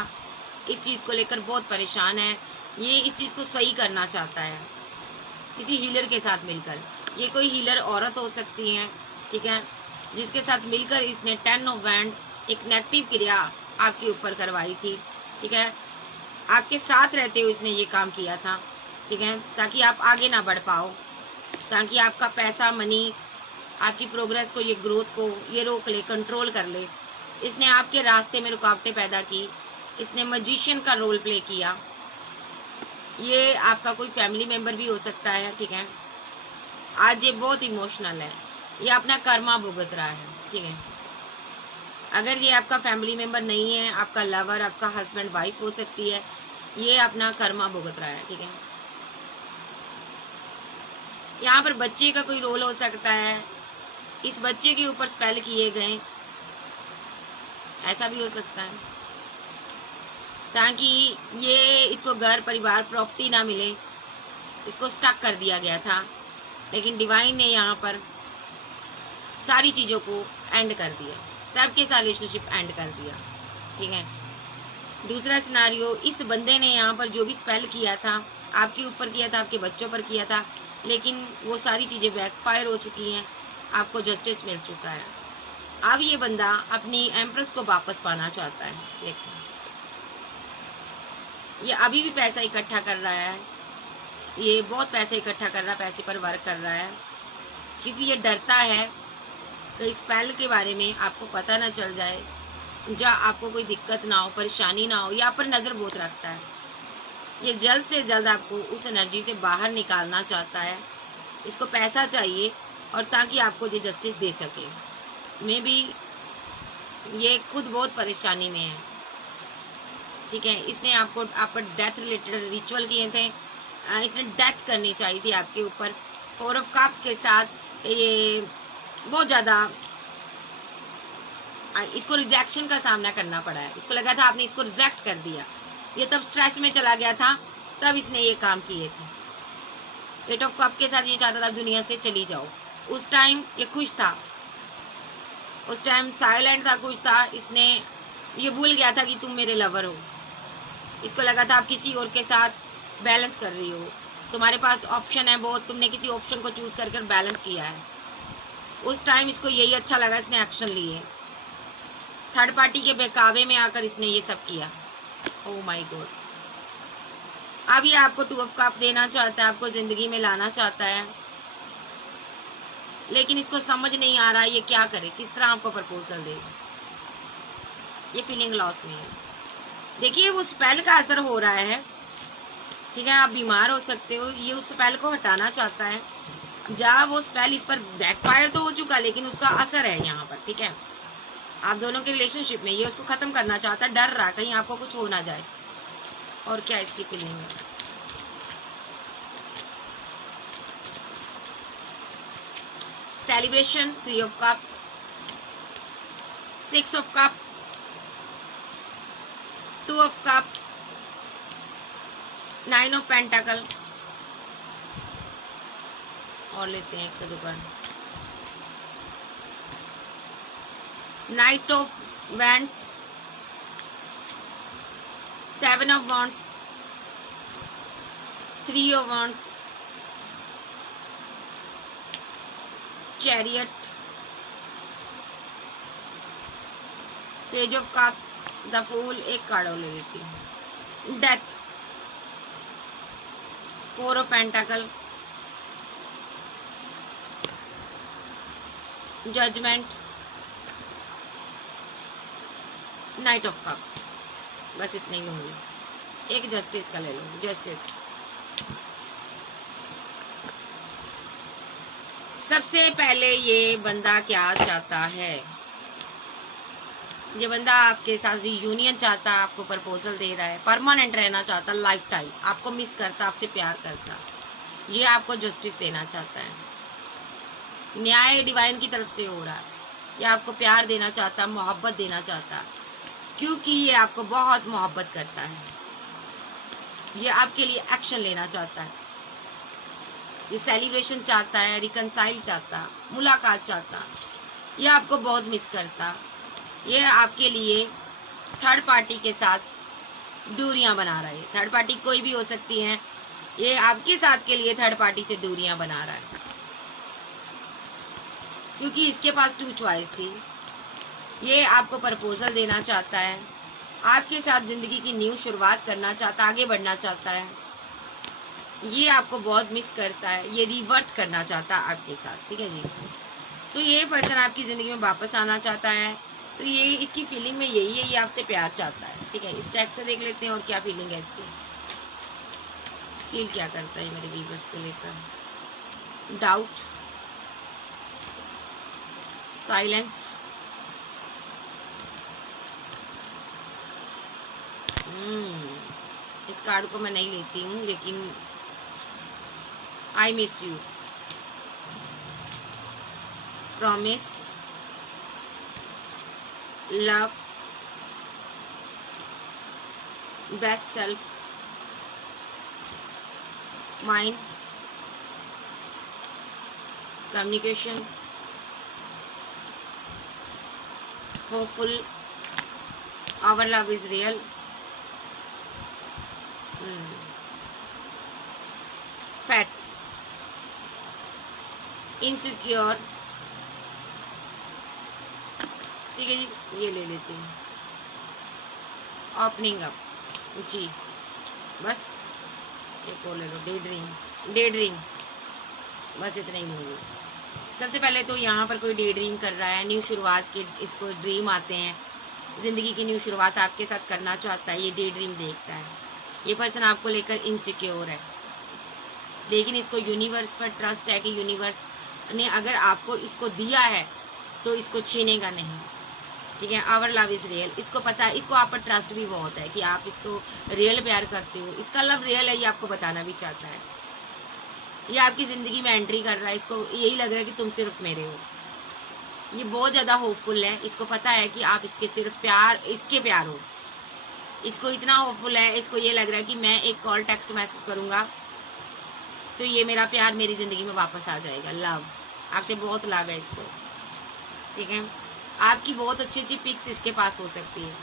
इस चीज को लेकर बहुत परेशान है, ये इस चीज को सही करना चाहता है किसी हीलर के साथ मिलकर। ये कोई हीलर औरत हो सकती है, ठीक है, जिसके साथ मिलकर इसने 10 ऑफ वैंड एक नेगेटिव क्रिया आपके ऊपर करवाई थी, ठीक है। आपके साथ रहते हुए इसने ये काम किया था, ठीक है, ताकि आप आगे ना बढ़ पाओ, ताकि आपका पैसा, मनी, आपकी प्रोग्रेस को, ये ग्रोथ को ये रोक ले, कंट्रोल कर ले। इसने आपके रास्ते में रुकावटें पैदा की, इसने मजिशियन का रोल प्ले किया। ये आपका कोई फैमिली मेंबर भी हो सकता है, ठीक है। आज ये बहुत इमोशनल है, ये अपना कर्मा भुगत रहा है, ठीक है। अगर ये आपका फैमिली मेंबर नहीं है, आपका लवर, आपका हस्बैंड, वाइफ हो सकती है, ये अपना कर्मा भुगत रहा है, ठीक है। यहाँ पर बच्चे का कोई रोल हो सकता है, इस बच्चे के ऊपर स्पेल किए गए, ऐसा भी हो सकता है, ताकि ये इसको घर परिवार प्रॉपर्टी ना मिले, इसको स्टक कर दिया गया था, लेकिन डिवाइन ने यहाँ पर सारी चीजों को एंड कर दिया, सबके साथ रिलेशनशिप एंड कर दिया, ठीक है। दूसरा सिनारियो, इस बंदे ने यहाँ पर जो भी स्पेल किया था आपके ऊपर किया था, आपके बच्चों पर किया था, लेकिन वो सारी चीजें बैकफायर हो चुकी हैं, आपको जस्टिस मिल चुका है। अब ये बंदा अपनी एम्प्रेस को वापस पाना चाहता है। देखो ये अभी भी पैसा इकट्ठा कर रहा है, ये बहुत पैसा इकट्ठा कर रहा है, पैसे पर वर्क कर रहा है, क्योंकि ये डरता है कि स्पेल के बारे में आपको पता ना चल जाए, जहाँ आपको कोई दिक्कत ना हो, परेशानी ना हो, या पर नजर बहुत रखता है। ये जल्द से जल्द आपको उस एनर्जी से बाहर निकालना चाहता है, इसको पैसा चाहिए, और ताकि आपको ये जस्टिस दे सके। मे बी ये खुद बहुत परेशानी में है, ठीक है। इसने आपको आप पर डेथ रिलेटेड रिचुअल किए थे, इसने डेथ करनी चाहिए थी आपके ऊपर। 4 ऑफ कप्स के साथ ये बहुत ज्यादा इसको रिजेक्शन का सामना करना पड़ा है, इसको लगा था आपने इसको रिजेक्ट कर दिया, ये तब स्ट्रेस में चला गया था, तब इसने ये काम किए थे। 8 ऑफ कप के साथ ये चाहता था दुनिया से चली जाओ। उस टाइम ये खुश था, उस टाइम साइलेंट था, खुश था, इसने ये भूल गया था कि तुम मेरे लवर हो। इसको लगा था आप किसी और के साथ बैलेंस कर रही हो, तुम्हारे पास ऑप्शन है बहुत, तुमने किसी ऑप्शन को चूज कर बैलेंस किया है। उस टाइम इसको यही अच्छा लगा, इसने एक्शन लिए, थर्ड पार्टी के बहकावे में आकर इसने ये सब किया। Oh my God. अब ये आपको 2 ऑफ कप देना चाहता है, आपको जिंदगी में लाना चाहता है, लेकिन इसको समझ नहीं आ रहा ये क्या करे, किस तरह आपको प्रपोजल दे। ये फीलिंग लॉस में है। देखिए वो स्पेल का असर हो रहा है, ठीक है, आप बीमार हो सकते हो, ये उस स्पेल को हटाना चाहता है। जहाँ वो स्पेल इस पर बैकफायर तो हो चुका, लेकिन उसका असर है यहाँ पर, ठीक है। आप दोनों के रिलेशनशिप में ये उसको खत्म करना चाहता है, डर रहा कहीं आपको कुछ हो ना जाए। और क्या इसकी फीलिंग है? Celebration, 3 of cups, 6 of cup, 2 of cup, 9 of pentacle, और लेते हैं एक का दुकान, knight of wands, 7 of wands, 3 of wands, chariot, page of cups, the fool, एक कार्ड और ले लेती हूँ, death, 4 of pentacle, judgement, knight of cups, बस इतने ही लूंगी। एक जस्टिस का ले लो, जस्टिस। सबसे पहले ये बंदा क्या चाहता है? ये बंदा आपके साथ रियूनियन चाहता, आपको प्रपोजल दे रहा है, परमानेंट रहना चाहता, लाइफ टाइम आपको मिस करता, आपसे प्यार करता, ये आपको जस्टिस देना चाहता है, न्याय डिवाइन की तरफ से हो रहा है। ये आपको प्यार देना चाहता, मोहब्बत देना चाहता, क्योंकि ये आपको बहुत मोहब्बत करता है। ये आपके लिए एक्शन लेना चाहता है, ये सेलिब्रेशन चाहता है, रिकनसाइल चाहता, मुलाकात चाहता, ये आपको बहुत मिस करता। ये आपके लिए थर्ड पार्टी के साथ दूरियां बना रहा है। थर्ड पार्टी कोई भी हो सकती है, ये आपके साथ के लिए थर्ड पार्टी से दूरियां बना रहा है, क्योंकि इसके पास 2 चॉइस थी। ये आपको प्रपोजल देना चाहता है, आपके साथ जिंदगी की न्यू शुरुआत करना चाहता, आगे बढ़ना चाहता है। ये आपको बहुत मिस करता है, ये रिवर्थ करना चाहता है आपके साथ, ठीक है जी। सो ये पर्सन आपकी जिंदगी में वापस आना चाहता है, तो ये इसकी फीलिंग में यही है, ये आपसे प्यार चाहता है, ठीक है। इस टैक्स से देख लेते हैं और क्या फीलिंग है इसकी, फील क्या करता है मेरे व्यूअर्स को लेकर। डाउट, साइलेंस, इस कार्ड को मैं नहीं लेती हूँ, लेकिन I miss you, promise, love, best self, mind, communication, hopeful, our love is real, faith, insecure, ठीक है जी। ये ले लेते हैं, ओपनिंग अप जी, बस एक और ले लो, डे ड्रीम, डे ड्रीम, बस इतना ही लूंगी। सबसे पहले तो यहाँ पर कोई डे ड्रीम कर रहा है, न्यू शुरुआत के इसको ड्रीम आते हैं, जिंदगी की न्यू शुरुआत आपके साथ करना चाहता है, ये डे ड्रीम देखता है। ये पर्सन आपको लेकर इनसिक्योर है, लेकिन इसको यूनिवर्स पर ट्रस्ट है कि यूनिवर्स ने अगर आपको इसको दिया है तो इसको छीनेगा नहीं, ठीक है। आवर लव इज रियल, इसको पता है, इसको आप पर ट्रस्ट भी बहुत है कि आप इसको रियल प्यार करते हो, इसका लव रियल है, ये आपको बताना भी चाहता है। ये आपकी जिंदगी में एंट्री कर रहा है, इसको यही लग रहा है कि तुम सिर्फ मेरे हो। ये बहुत ज्यादा होपफुल है, इसको पता है कि आप इसके सिर्फ प्यार, इसके प्यार हो। इसको इतना होपफुल है, इसको ये लग रहा है कि मैं एक कॉल टेक्स्ट मैसेज करूंगा तो ये मेरा प्यार मेरी जिंदगी में वापस आ जाएगा। लव, आपसे बहुत लव है इसको, ठीक है। आपकी बहुत अच्छी अच्छी पिक्स इसके पास हो सकती है,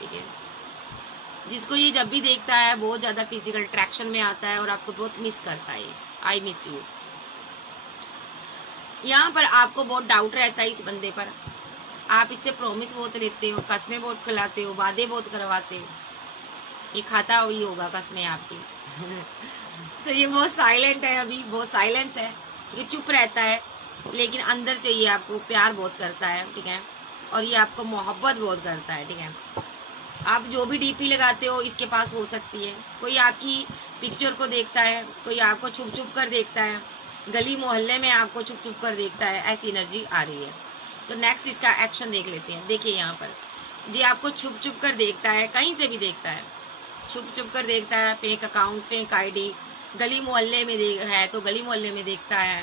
ठीक है। जिसको ये जब भी देखता है बहुत ज्यादा फिजिकल अट्रैक्शन में आता है और आपको बहुत मिस करता है। आई मिस यू। यहाँ पर आपको बहुत डाउट रहता है इस बंदे पर, आप इससे प्रॉमिस बहुत लेते हो, कस्में बहुत खिलाते हो, वादे बहुत करवाते हो, ये खाता हुई होगा कस्में आपकी। तो ये बहुत साइलेंट है, अभी बहुत साइलेंस है, ये चुप रहता है, लेकिन अंदर से ये आपको प्यार बहुत करता है, ठीक है। और ये आपको मोहब्बत बहुत करता है, ठीक है। आप जो भी डीपी लगाते हो इसके पास हो सकती है। कोई आपकी पिक्चर को देखता है, कोई आपको छुप छुप कर देखता है, गली मोहल्ले में आपको छुप छुप कर देखता है, ऐसी एनर्जी आ रही है। तो नेक्स्ट इसका एक्शन देख लेते हैं। देखिए यहाँ पर जी आपको छुप छुप कर देखता है, कहीं से भी देखता है, छुप छुप कर देखता है, फेक अकाउंट, फेक आईडी, गली मोहल्ले में है तो गली मोहल्ले में देखता है,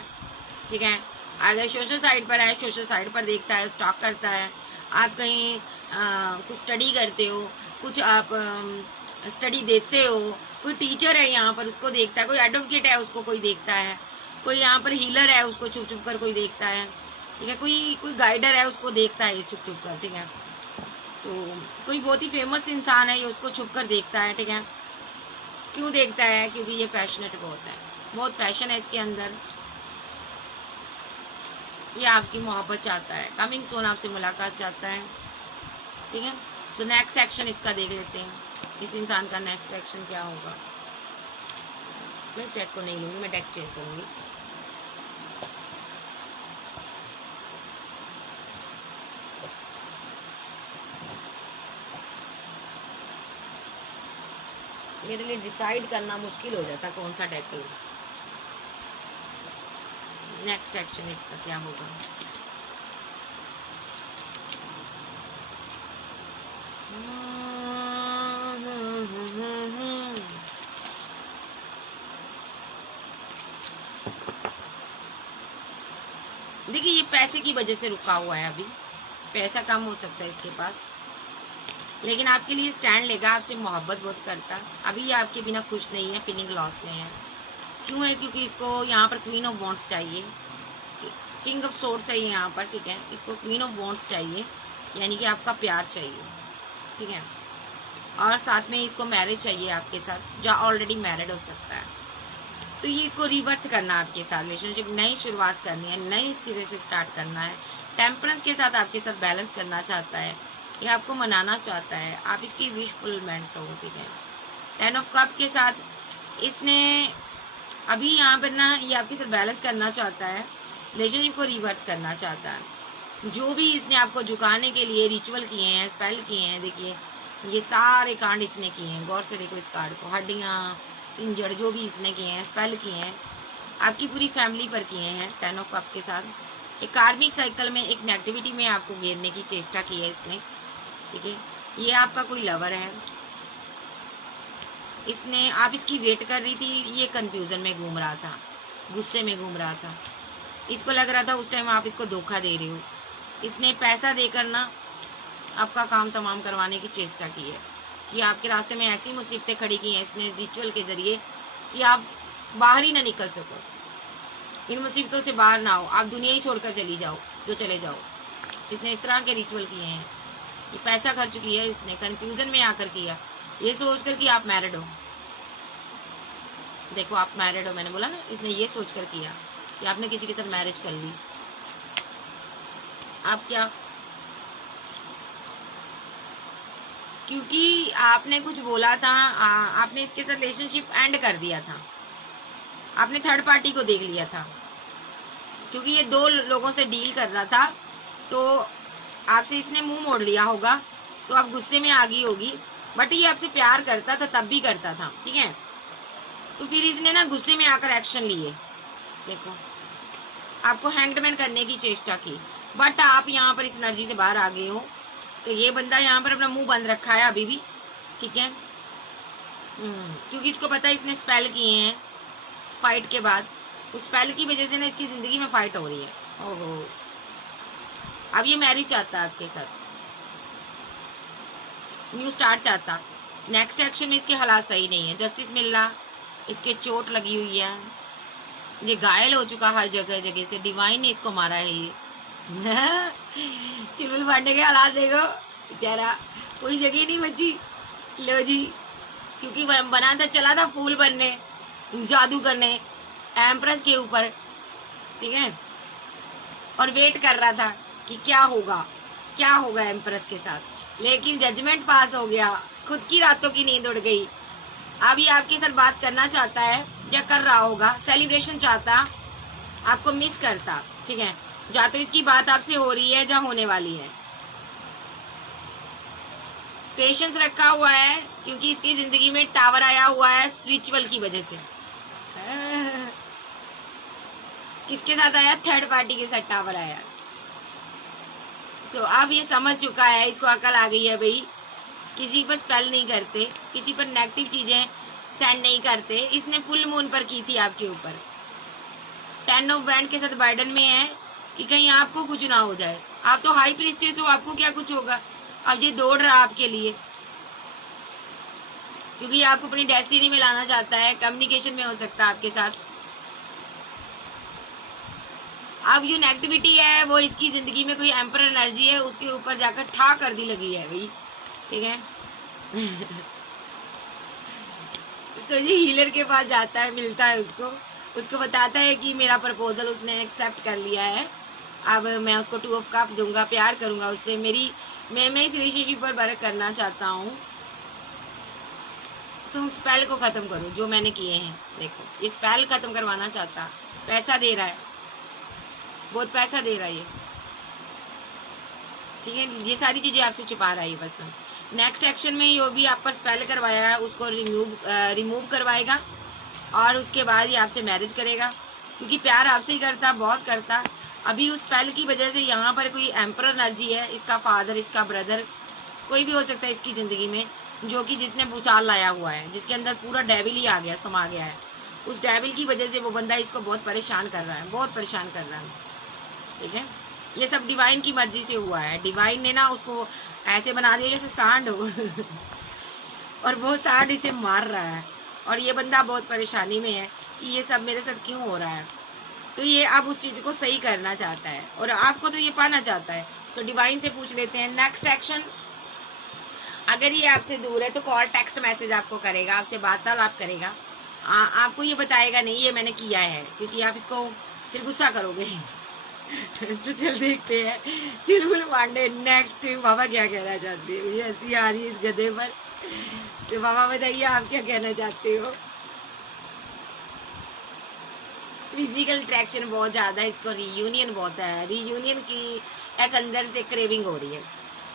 ठीक है। अगर सोशल साइट पर है, सोशल साइट पर देखता है, स्टॉक करता है। आप कहीं कुछ स्टडी करते हो, कुछ आप स्टडी देते हो, कोई टीचर है यहाँ पर उसको देखता है, कोई एडवोकेट है उसको कोई देखता है, कोई यहाँ पर हीलर है उसको छुप छुप कर कोई देखता है, ठीक है। कोई गाइडर है उसको देखता है ये छुप छुप कर, ठीक है। तो कोई बहुत ही फेमस इंसान है ये उसको छुप कर देखता है, ठीक है। क्यों देखता है? क्योंकि ये पैशनेट बहुत है, बहुत पैशन है इसके अंदर, ये आपकी मोहब्बत चाहता है, कमिंग सोन आपसे मुलाकात चाहता है, ठीक है। सो नेक्स्ट एक्शन इसका देख लेते हैं, इस इंसान का नेक्स्ट एक्शन क्या होगा। मैं इस डेक को नहीं लूंगी, मैं डेक चेंज करूंगी। मेरे लिए डिसाइड करना मुश्किल हो जाता कौन सा डेक लूं। नेक्स्ट एक्शन इसका क्या होगा? देखिए ये पैसे की वजह से रुका हुआ है, अभी पैसा कम हो सकता है इसके पास, लेकिन आपके लिए स्टैंड लेगा, आपसे मोहब्बत बहुत करता। अभी ये आपके बिना खुश नहीं है, फीलिंग लॉस में है। क्यों है? क्योंकि इसको यहाँ पर क्वीन ऑफ वॉन्ड्स चाहिए, किंग ऑफ सोर्स चाहिए यहाँ पर, ठीक है। इसको क्वीन ऑफ वॉन्ड्स चाहिए, यानी कि आपका प्यार चाहिए, ठीक है। और साथ में इसको मैरिज चाहिए आपके साथ, जो ऑलरेडी मैरिड हो सकता है। तो ये इसको रिवर्थ करना है आपके साथ, रिलेशनशिप नई शुरुआत करनी है, नई सिरे से स्टार्ट करना है। टेम्परेंस के साथ आपके साथ बैलेंस करना चाहता है, ये आपको मनाना चाहता है, आप इसकी विश फुलमेंट हो, ठीक है। 10 ऑफ कप के साथ इसने अभी यहाँ पर ना ये आपके साथ बैलेंस करना चाहता है, रिलेशनशिप को रिवर्थ करना चाहता है। जो भी इसने आपको झुकाने के लिए रिचुअल किए हैं, स्पेल किए हैं, देखिए ये सारे कांड इसने किए हैं, गौर से देखो इस कार्ड को, हड्डियाँ इंजर्ड जो भी इसने किए हैं, स्पेल किए हैं, आपकी पूरी फैमिली पर किए हैं। 10 ऑफ कप के साथ एक कार्मिक साइकिल में, एक नेगेटिविटी में आपको घेरने की चेष्टा की है इसने, ठीक है। ये आपका कोई लवर है, इसने, आप इसकी वेट कर रही थी, ये कंफ्यूजन में घूम रहा था, गुस्से में घूम रहा था, इसको लग रहा था उस टाइम आप इसको धोखा दे रहे हो। इसने पैसा देकर ना आपका काम तमाम करवाने की चेष्टा की है, कि आपके रास्ते में ऐसी मुसीबतें खड़ी की हैं इसने रिचुअल के जरिए कि आप बाहर ही ना निकल सको, इन मुसीबतों से बाहर ना हो, आप दुनिया ही छोड़कर चली जाओ, जो चले जाओ। इसने इस तरह के रिचुअल किए हैं, ये पैसा खर्च किया है इसने, कंफ्यूजन में आकर किया, ये सोचकर कि आप मैरिड हो। देखो आप मैरिड हो, मैंने बोला ना, इसने ये सोचकर किया कि आपने किसी के साथ मैरिज कर ली। आप क्या, क्योंकि आपने कुछ बोला था, आपने इसके साथ रिलेशनशिप एंड कर दिया था, आपने थर्ड पार्टी को देख लिया था, क्योंकि ये 2 लोगों से डील कर रहा था, तो आपसे इसने मुंह मोड़ लिया होगा, तो आप गुस्से में आ गई होगी, बट ये आपसे प्यार करता था, तब भी करता था, ठीक है। तो फिर इसने ना गुस्से में आकर एक्शन लिए, देखो आपको हैंगडमैन करने की चेष्टा की, बट आप यहाँ पर इस एनर्जी से बाहर आ गए हो। तो ये बंदा यहाँ पर अपना मुंह बंद रखा है अभी भी, ठीक है। क्योंकि इसको पता है इसने स्पेल किए हैं फाइट के बाद, उस स्पेल की वजह से ना इसकी जिंदगी में फाइट हो रही है। ओहो, अब ये मैरिज चाहता है आपके साथ, न्यू स्टार्ट चाहता। नेक्स्ट एक्शन में इसके हालात सही नहीं है, जस्टिस मिल रहा, इसके चोट लगी हुई है, ये घायल हो चुका हर जगह जगह से, डिवाइन ने इसको मारा है ये चुलबुल पांडे के हालात देखो, बेचारा कोई जगह नहीं बची। लो जी, क्योंकि बना था, चला था फूल बनने, जादू करने एम्प्रेस के ऊपर, ठीक है, और वेट कर रहा था कि क्या होगा एम्प्रेस के साथ, लेकिन जजमेंट पास हो गया, खुद की रातों की नींद उड़ गई। अब ये आपके साथ बात करना चाहता है, या कर रहा होगा, सेलिब्रेशन चाहता, आपको मिस करता, ठीक है। या तो इसकी बात आपसे हो रही है, या होने वाली है। पेशेंस रखा हुआ है, क्योंकि इसकी जिंदगी में टावर आया हुआ है स्पिरिचुअल की वजह से। किसके साथ आया? थर्ड पार्टी के साथ टावर आया। अब ये समझ चुका है, इसको अकल आ गई है भाई, किसी पर स्पेल नहीं करते, किसी पर नेगेटिव चीजें सेंड नहीं करते। इसने फुल मून पर की थी आपके ऊपर, 10 ऑफ वैंड के साथ बर्डन में है कि कहीं आपको कुछ ना हो जाए। आप तो हाई प्रीस्टेस हो, आपको क्या कुछ होगा। अब ये दौड़ रहा आपके लिए, क्योंकि आपको अपनी डेस्टिनी में लाना चाहता है, कम्युनिकेशन में हो सकता है आपके साथ। अब जो नेगेटिविटी है वो इसकी जिंदगी में कोई एम्पर एनर्जी है, उसके ऊपर जाकर ठा कर दी लगी है भाई, ठीक है। तो ये हीलर के पास जाता है, मिलता है उसको बताता है कि मेरा प्रपोजल उसने एक्सेप्ट कर लिया है, अब मैं उसको 2 ऑफ कप दूंगा, प्यार करूंगा उससे, मैं इस रिलेशनशिप पर वर्क करना चाहता हूँ, तुम स्पेल को खत्म करो जो मैंने किए हैं। देखो ये स्पेल खत्म करवाना चाहता, पैसा दे रहा है, बहुत पैसा दे रहा है ये, ठीक है। ये सारी चीजें आपसे छुपा रहा है ये पर्सन, नेक्स्ट एक्शन में जो भी आप पर स्पेल करवाया है उसको रिमूव करवाएगा और उसके बाद ही आपसे मैरिज करेगा, क्योंकि प्यार आपसे ही करता, बहुत करता। अभी उस स्पेल की वजह से यहाँ पर कोई एम्परर एनर्जी है, इसका फादर, इसका ब्रदर, कोई भी हो सकता है इसकी जिंदगी में, जो कि जिसने भूचाल लाया हुआ है, जिसके अंदर पूरा डेविल ही आ गया, समा गया है। उस डेविल की वजह से वो बंदा इसको बहुत परेशान कर रहा है, बहुत परेशान कर रहा है। ठीक है, ये सब डिवाइन की मर्जी से हुआ है। डिवाइन ने ना उसको ऐसे बना दिया जैसे सांड हो और वो सांड इसे मार रहा है और ये बंदा बहुत परेशानी में है कि ये सब मेरे साथ क्यों हो रहा है। तो ये अब उस चीज को सही करना चाहता है और आपको तो ये पाना चाहता है। सो डिवाइन से पूछ लेते हैं नेक्स्ट एक्शन। अगर ये आपसे दूर है तो कॉल टेक्स्ट मैसेज आपको करेगा, आपसे वार्तालाप करेगा। आपको ये बताएगा नहीं ये मैंने किया है, क्योंकि आप इसको फिर गुस्सा करोगे तो चल देखते हैं चुलबुल पांडे नेक्स्ट बाबा क्या कहना चाहते हो। मुझे हंसी आ रही है इस गधे पर। तो बाबा बताइए आप क्या कहना चाहते हो। फिजिकल अट्रैक्शन बहुत ज्यादा है, इसको रियूनियन बहुत है, रियूनियन की एक अंदर से क्रेविंग हो रही है,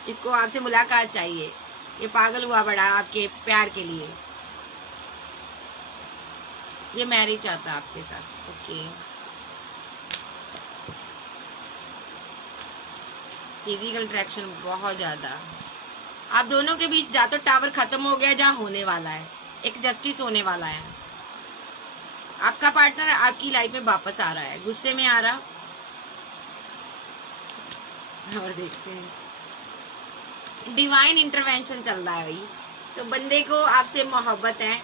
इसको आपसे मुलाकात चाहिए। ये पागल हुआ बड़ा आपके प्यार के लिए, ये मैरिज चाहता है आपके साथ। ओके, फिजिकल अट्रैक्शन बहुत ज्यादा। आप दोनों के बीच या तो टावर खत्म हो गया, जहाँ होने वाला है, एक जस्टिस होने वाला है। आपका पार्टनर आपकी लाइफ में वापस आ रहा है, गुस्से में आ रहा। और देखते हैं डिवाइन इंटरवेंशन चल रहा है भाई। तो बंदे को आपसे मोहब्बत है।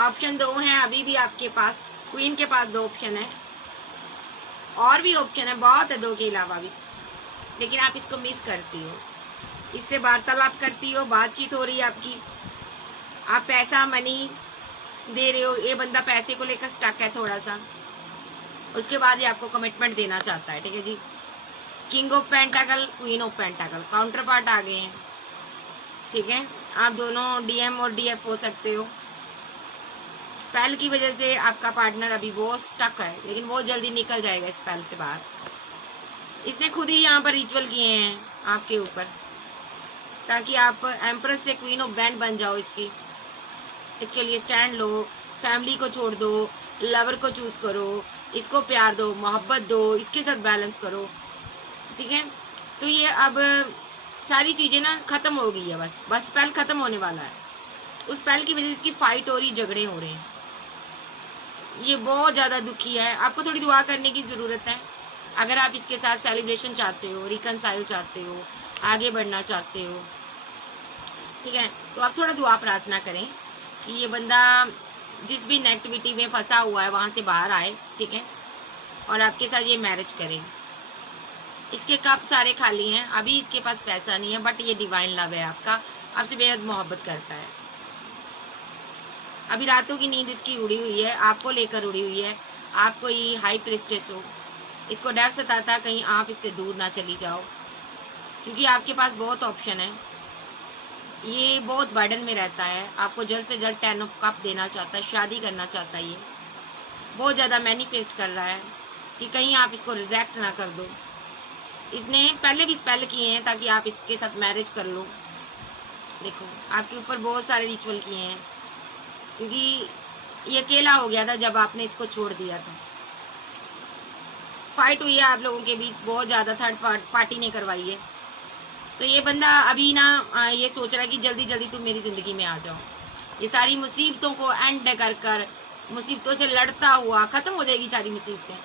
ऑप्शन 2 है अभी भी आपके पास, क्वीन के पास 2 ऑप्शन है, और भी ऑप्शन है बहुत है 2 के अलावा भी, लेकिन आप इसको मिस करती हो। इससे वार्तालाप करती हो, बातचीत हो रही है आपकी, आप पैसा मनी दे रहे हो, ये बंदा पैसे को लेकर स्टक है थोड़ा सा, उसके बाद ये आपको कमिटमेंट देना चाहता है। ठीक है जी, king of pentacle, queen of pentacle, counterpart आ गए हैं। ठीक है, आप दोनों डीएम और डीएफ हो सकते हो। स्पेल की वजह से आपका पार्टनर अभी बहुत स्टक है, लेकिन बहुत जल्दी निकल जाएगा स्पेल से बाहर। इसने खुद ही यहाँ पर रिचुअल किए हैं आपके ऊपर, ताकि आप एम्प्रेस से क्वीन ऑफ बैंड बन जाओ। इसके लिए स्टैंड लो, फैमिली को छोड़ दो, लवर को चूज करो, इसको प्यार दो, मोहब्बत दो, इसके साथ बैलेंस करो। ठीक है, तो ये अब सारी चीजें ना खत्म हो गई है, बस स्पेल खत्म होने वाला है। उस स्पेल की वजह से इसकी फाइट हो रही, झगड़े हो रहे हैं, ये बहुत ज्यादा दुखी है। आपको थोड़ी दुआ करने की जरूरत है। अगर आप इसके साथ सेलिब्रेशन चाहते हो, रिकनसाइल चाहते हो, आगे बढ़ना चाहते हो, ठीक है, तो आप थोड़ा दुआ प्रार्थना करें कि ये बंदा जिस भी नेगेटिविटी में फंसा हुआ है वहां से बाहर आए। ठीक है, और आपके साथ ये मैरिज करें। इसके कप सारे खाली हैं, अभी इसके पास पैसा नहीं है, बट ये डिवाइन लव है आपका, आपसे बेहद मोहब्बत करता है। अभी रातों की नींद इसकी उड़ी हुई है, आपको लेकर उड़ी हुई है। आप कोई हाई प्रिस्टेस हो, इसको डर सताता कहीं आप इससे दूर ना चली जाओ, क्योंकि आपके पास बहुत ऑप्शन है। ये बहुत बर्डन में रहता है, आपको जल्द से जल्द 10 ऑफ कप देना चाहता है, शादी करना चाहता है। ये बहुत ज्यादा मैनिफेस्ट कर रहा है कि कहीं आप इसको रिजेक्ट ना कर दो। इसने पहले भी स्पेल किए हैं ताकि आप इसके साथ मैरिज कर लो। देखो, आपके ऊपर बहुत सारे रिचुअल किए हैं, क्योंकि ये अकेला हो गया था जब आपने इसको छोड़ दिया था। फाइट हुई है आप लोगों के बीच बहुत ज्यादा, थर्ड पार्टी ने करवाई है। तो ये बंदा अभी ना ये सोच रहा है कि जल्दी जल्दी तुम मेरी जिंदगी में आ जाओ। ये सारी मुसीबतों को एंड कर कर, मुसीबतों से लड़ता हुआ खत्म हो जाएगी सारी मुसीबतें,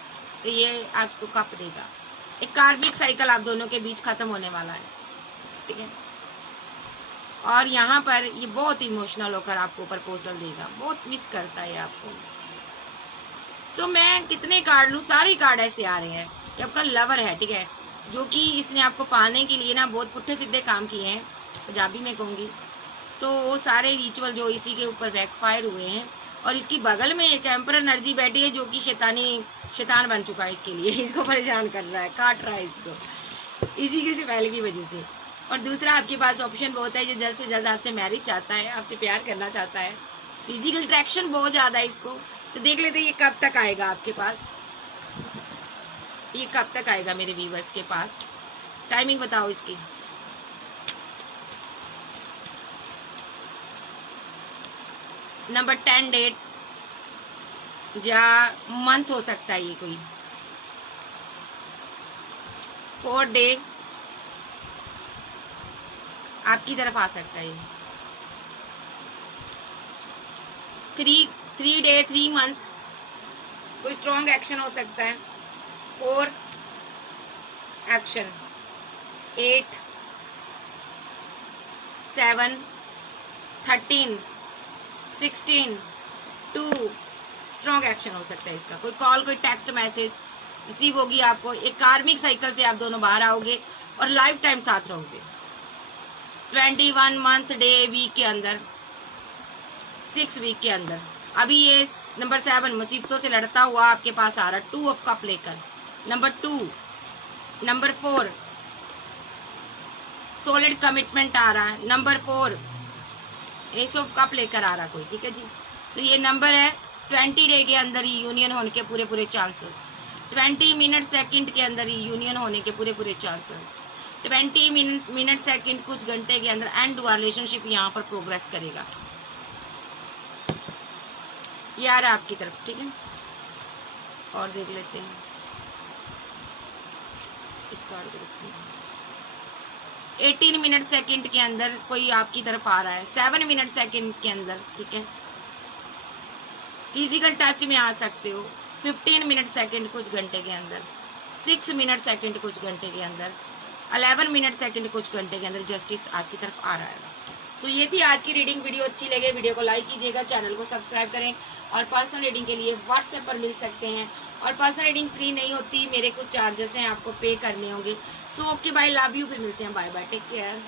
तो ये आपको कप देगा। एक कार्मिक साइकिल आप दोनों के बीच खत्म होने वाला है। ठीक है, और यहाँ पर ये बहुत इमोशनल होकर आपको प्रपोजल देगा, बहुत मिस करता है आपको। सो मैं कितने कार्ड लूं, सारे कार्ड ऐसे आ रहे हैं। ये आपका लवर है, ठीक है, जो कि इसने आपको पाने के लिए ना बहुत पुट्ठे सीधे काम किए हैं, पंजाबी में कहूंगी। तो वो सारे रिचुअल जो इसी के ऊपर बैकफायर हुए हैं, और इसकी बगल में एक एम्परर एनर्जी बैठी है जो कि शैतान बन चुका है इसके लिए, इसको परेशान कर रहा है, काट रहा है इसको, इसी के स्पेल की वजह से। और दूसरा, आपके पास ऑप्शन बहुत है, जो जल्द से जल्द आपसे मैरिज चाहता है, आपसे प्यार करना चाहता है। फिजिकल अट्रैक्शन बहुत ज्यादा है इसको। तो देख लेते हैं ये कब तक आएगा आपके पास, ये कब तक आएगा मेरे व्यूवर्स के पास। टाइमिंग बताओ इसकी। नंबर 10 डेट या मंथ हो सकता है ये कोई। 4 डे आपकी तरफ आ सकता है ये। 3 डे 3 मंथ कोई स्ट्रॉन्ग एक्शन हो सकता है। 4 एक्शन। 8 7 13 16 2 स्ट्रॉन्ग एक्शन हो सकता है इसका। कोई कॉल कोई टेक्स्ट मैसेज रिसीव होगी आपको। एक कार्मिक साइकिल से आप दोनों बाहर आओगे और लाइफ टाइम साथ रहोगे। 21 मंथ डे वीक के अंदर, 6 वीक के अंदर। अभी ये नंबर 7 मुसीबतों से लड़ता हुआ आपके पास आ रहा है, 2 ऑफ कप लेकर। नंबर 2, नंबर 4 सॉलिड कमिटमेंट आ रहा है। नंबर 4 एस ऑफ कप लेकर आ रहा कोई, ठीक है जी। सो ये नंबर है 20 डे के अंदर ही यूनियन होने के पूरे पूरे चांसेस। 20 मिनट सेकंड के अंदर ही यूनियन होने के पूरे पूरे चांसेस। 20 मिनट सेकंड कुछ घंटे के अंदर एंड हुआ रिलेशनशिप यहाँ पर प्रोग्रेस करेगा। ये आ रहा है आपकी तरफ, ठीक है। और देख लेते हैं इस कार्ड को रखते हैं। 18 मिनट सेकंड के अंदर कोई आपकी तरफ आ रहा है। 7 मिनट सेकंड के अंदर, ठीक है। फिजिकल टच में आ सकते हो। 15 मिनट सेकंड कुछ घंटे के अंदर। 6 मिनट सेकंड कुछ घंटे के अंदर। 11 मिनट सेकंड कुछ घंटे के अंदर जस्टिस आपकी तरफ आ रहा है। सो ये थी आज की रीडिंग। वीडियो अच्छी लगे वीडियो को लाइक कीजिएगा, चैनल को सब्सक्राइब करें और पर्सनल रीडिंग के लिए व्हाट्सएप पर मिल सकते हैं। और पर्सनल रीडिंग फ्री नहीं होती, मेरे कुछ चार्जेस हैं आपको पे करने होंगे। So okay bye, love you, फिर मिलते हैं, बाय बाय, टेक केयर।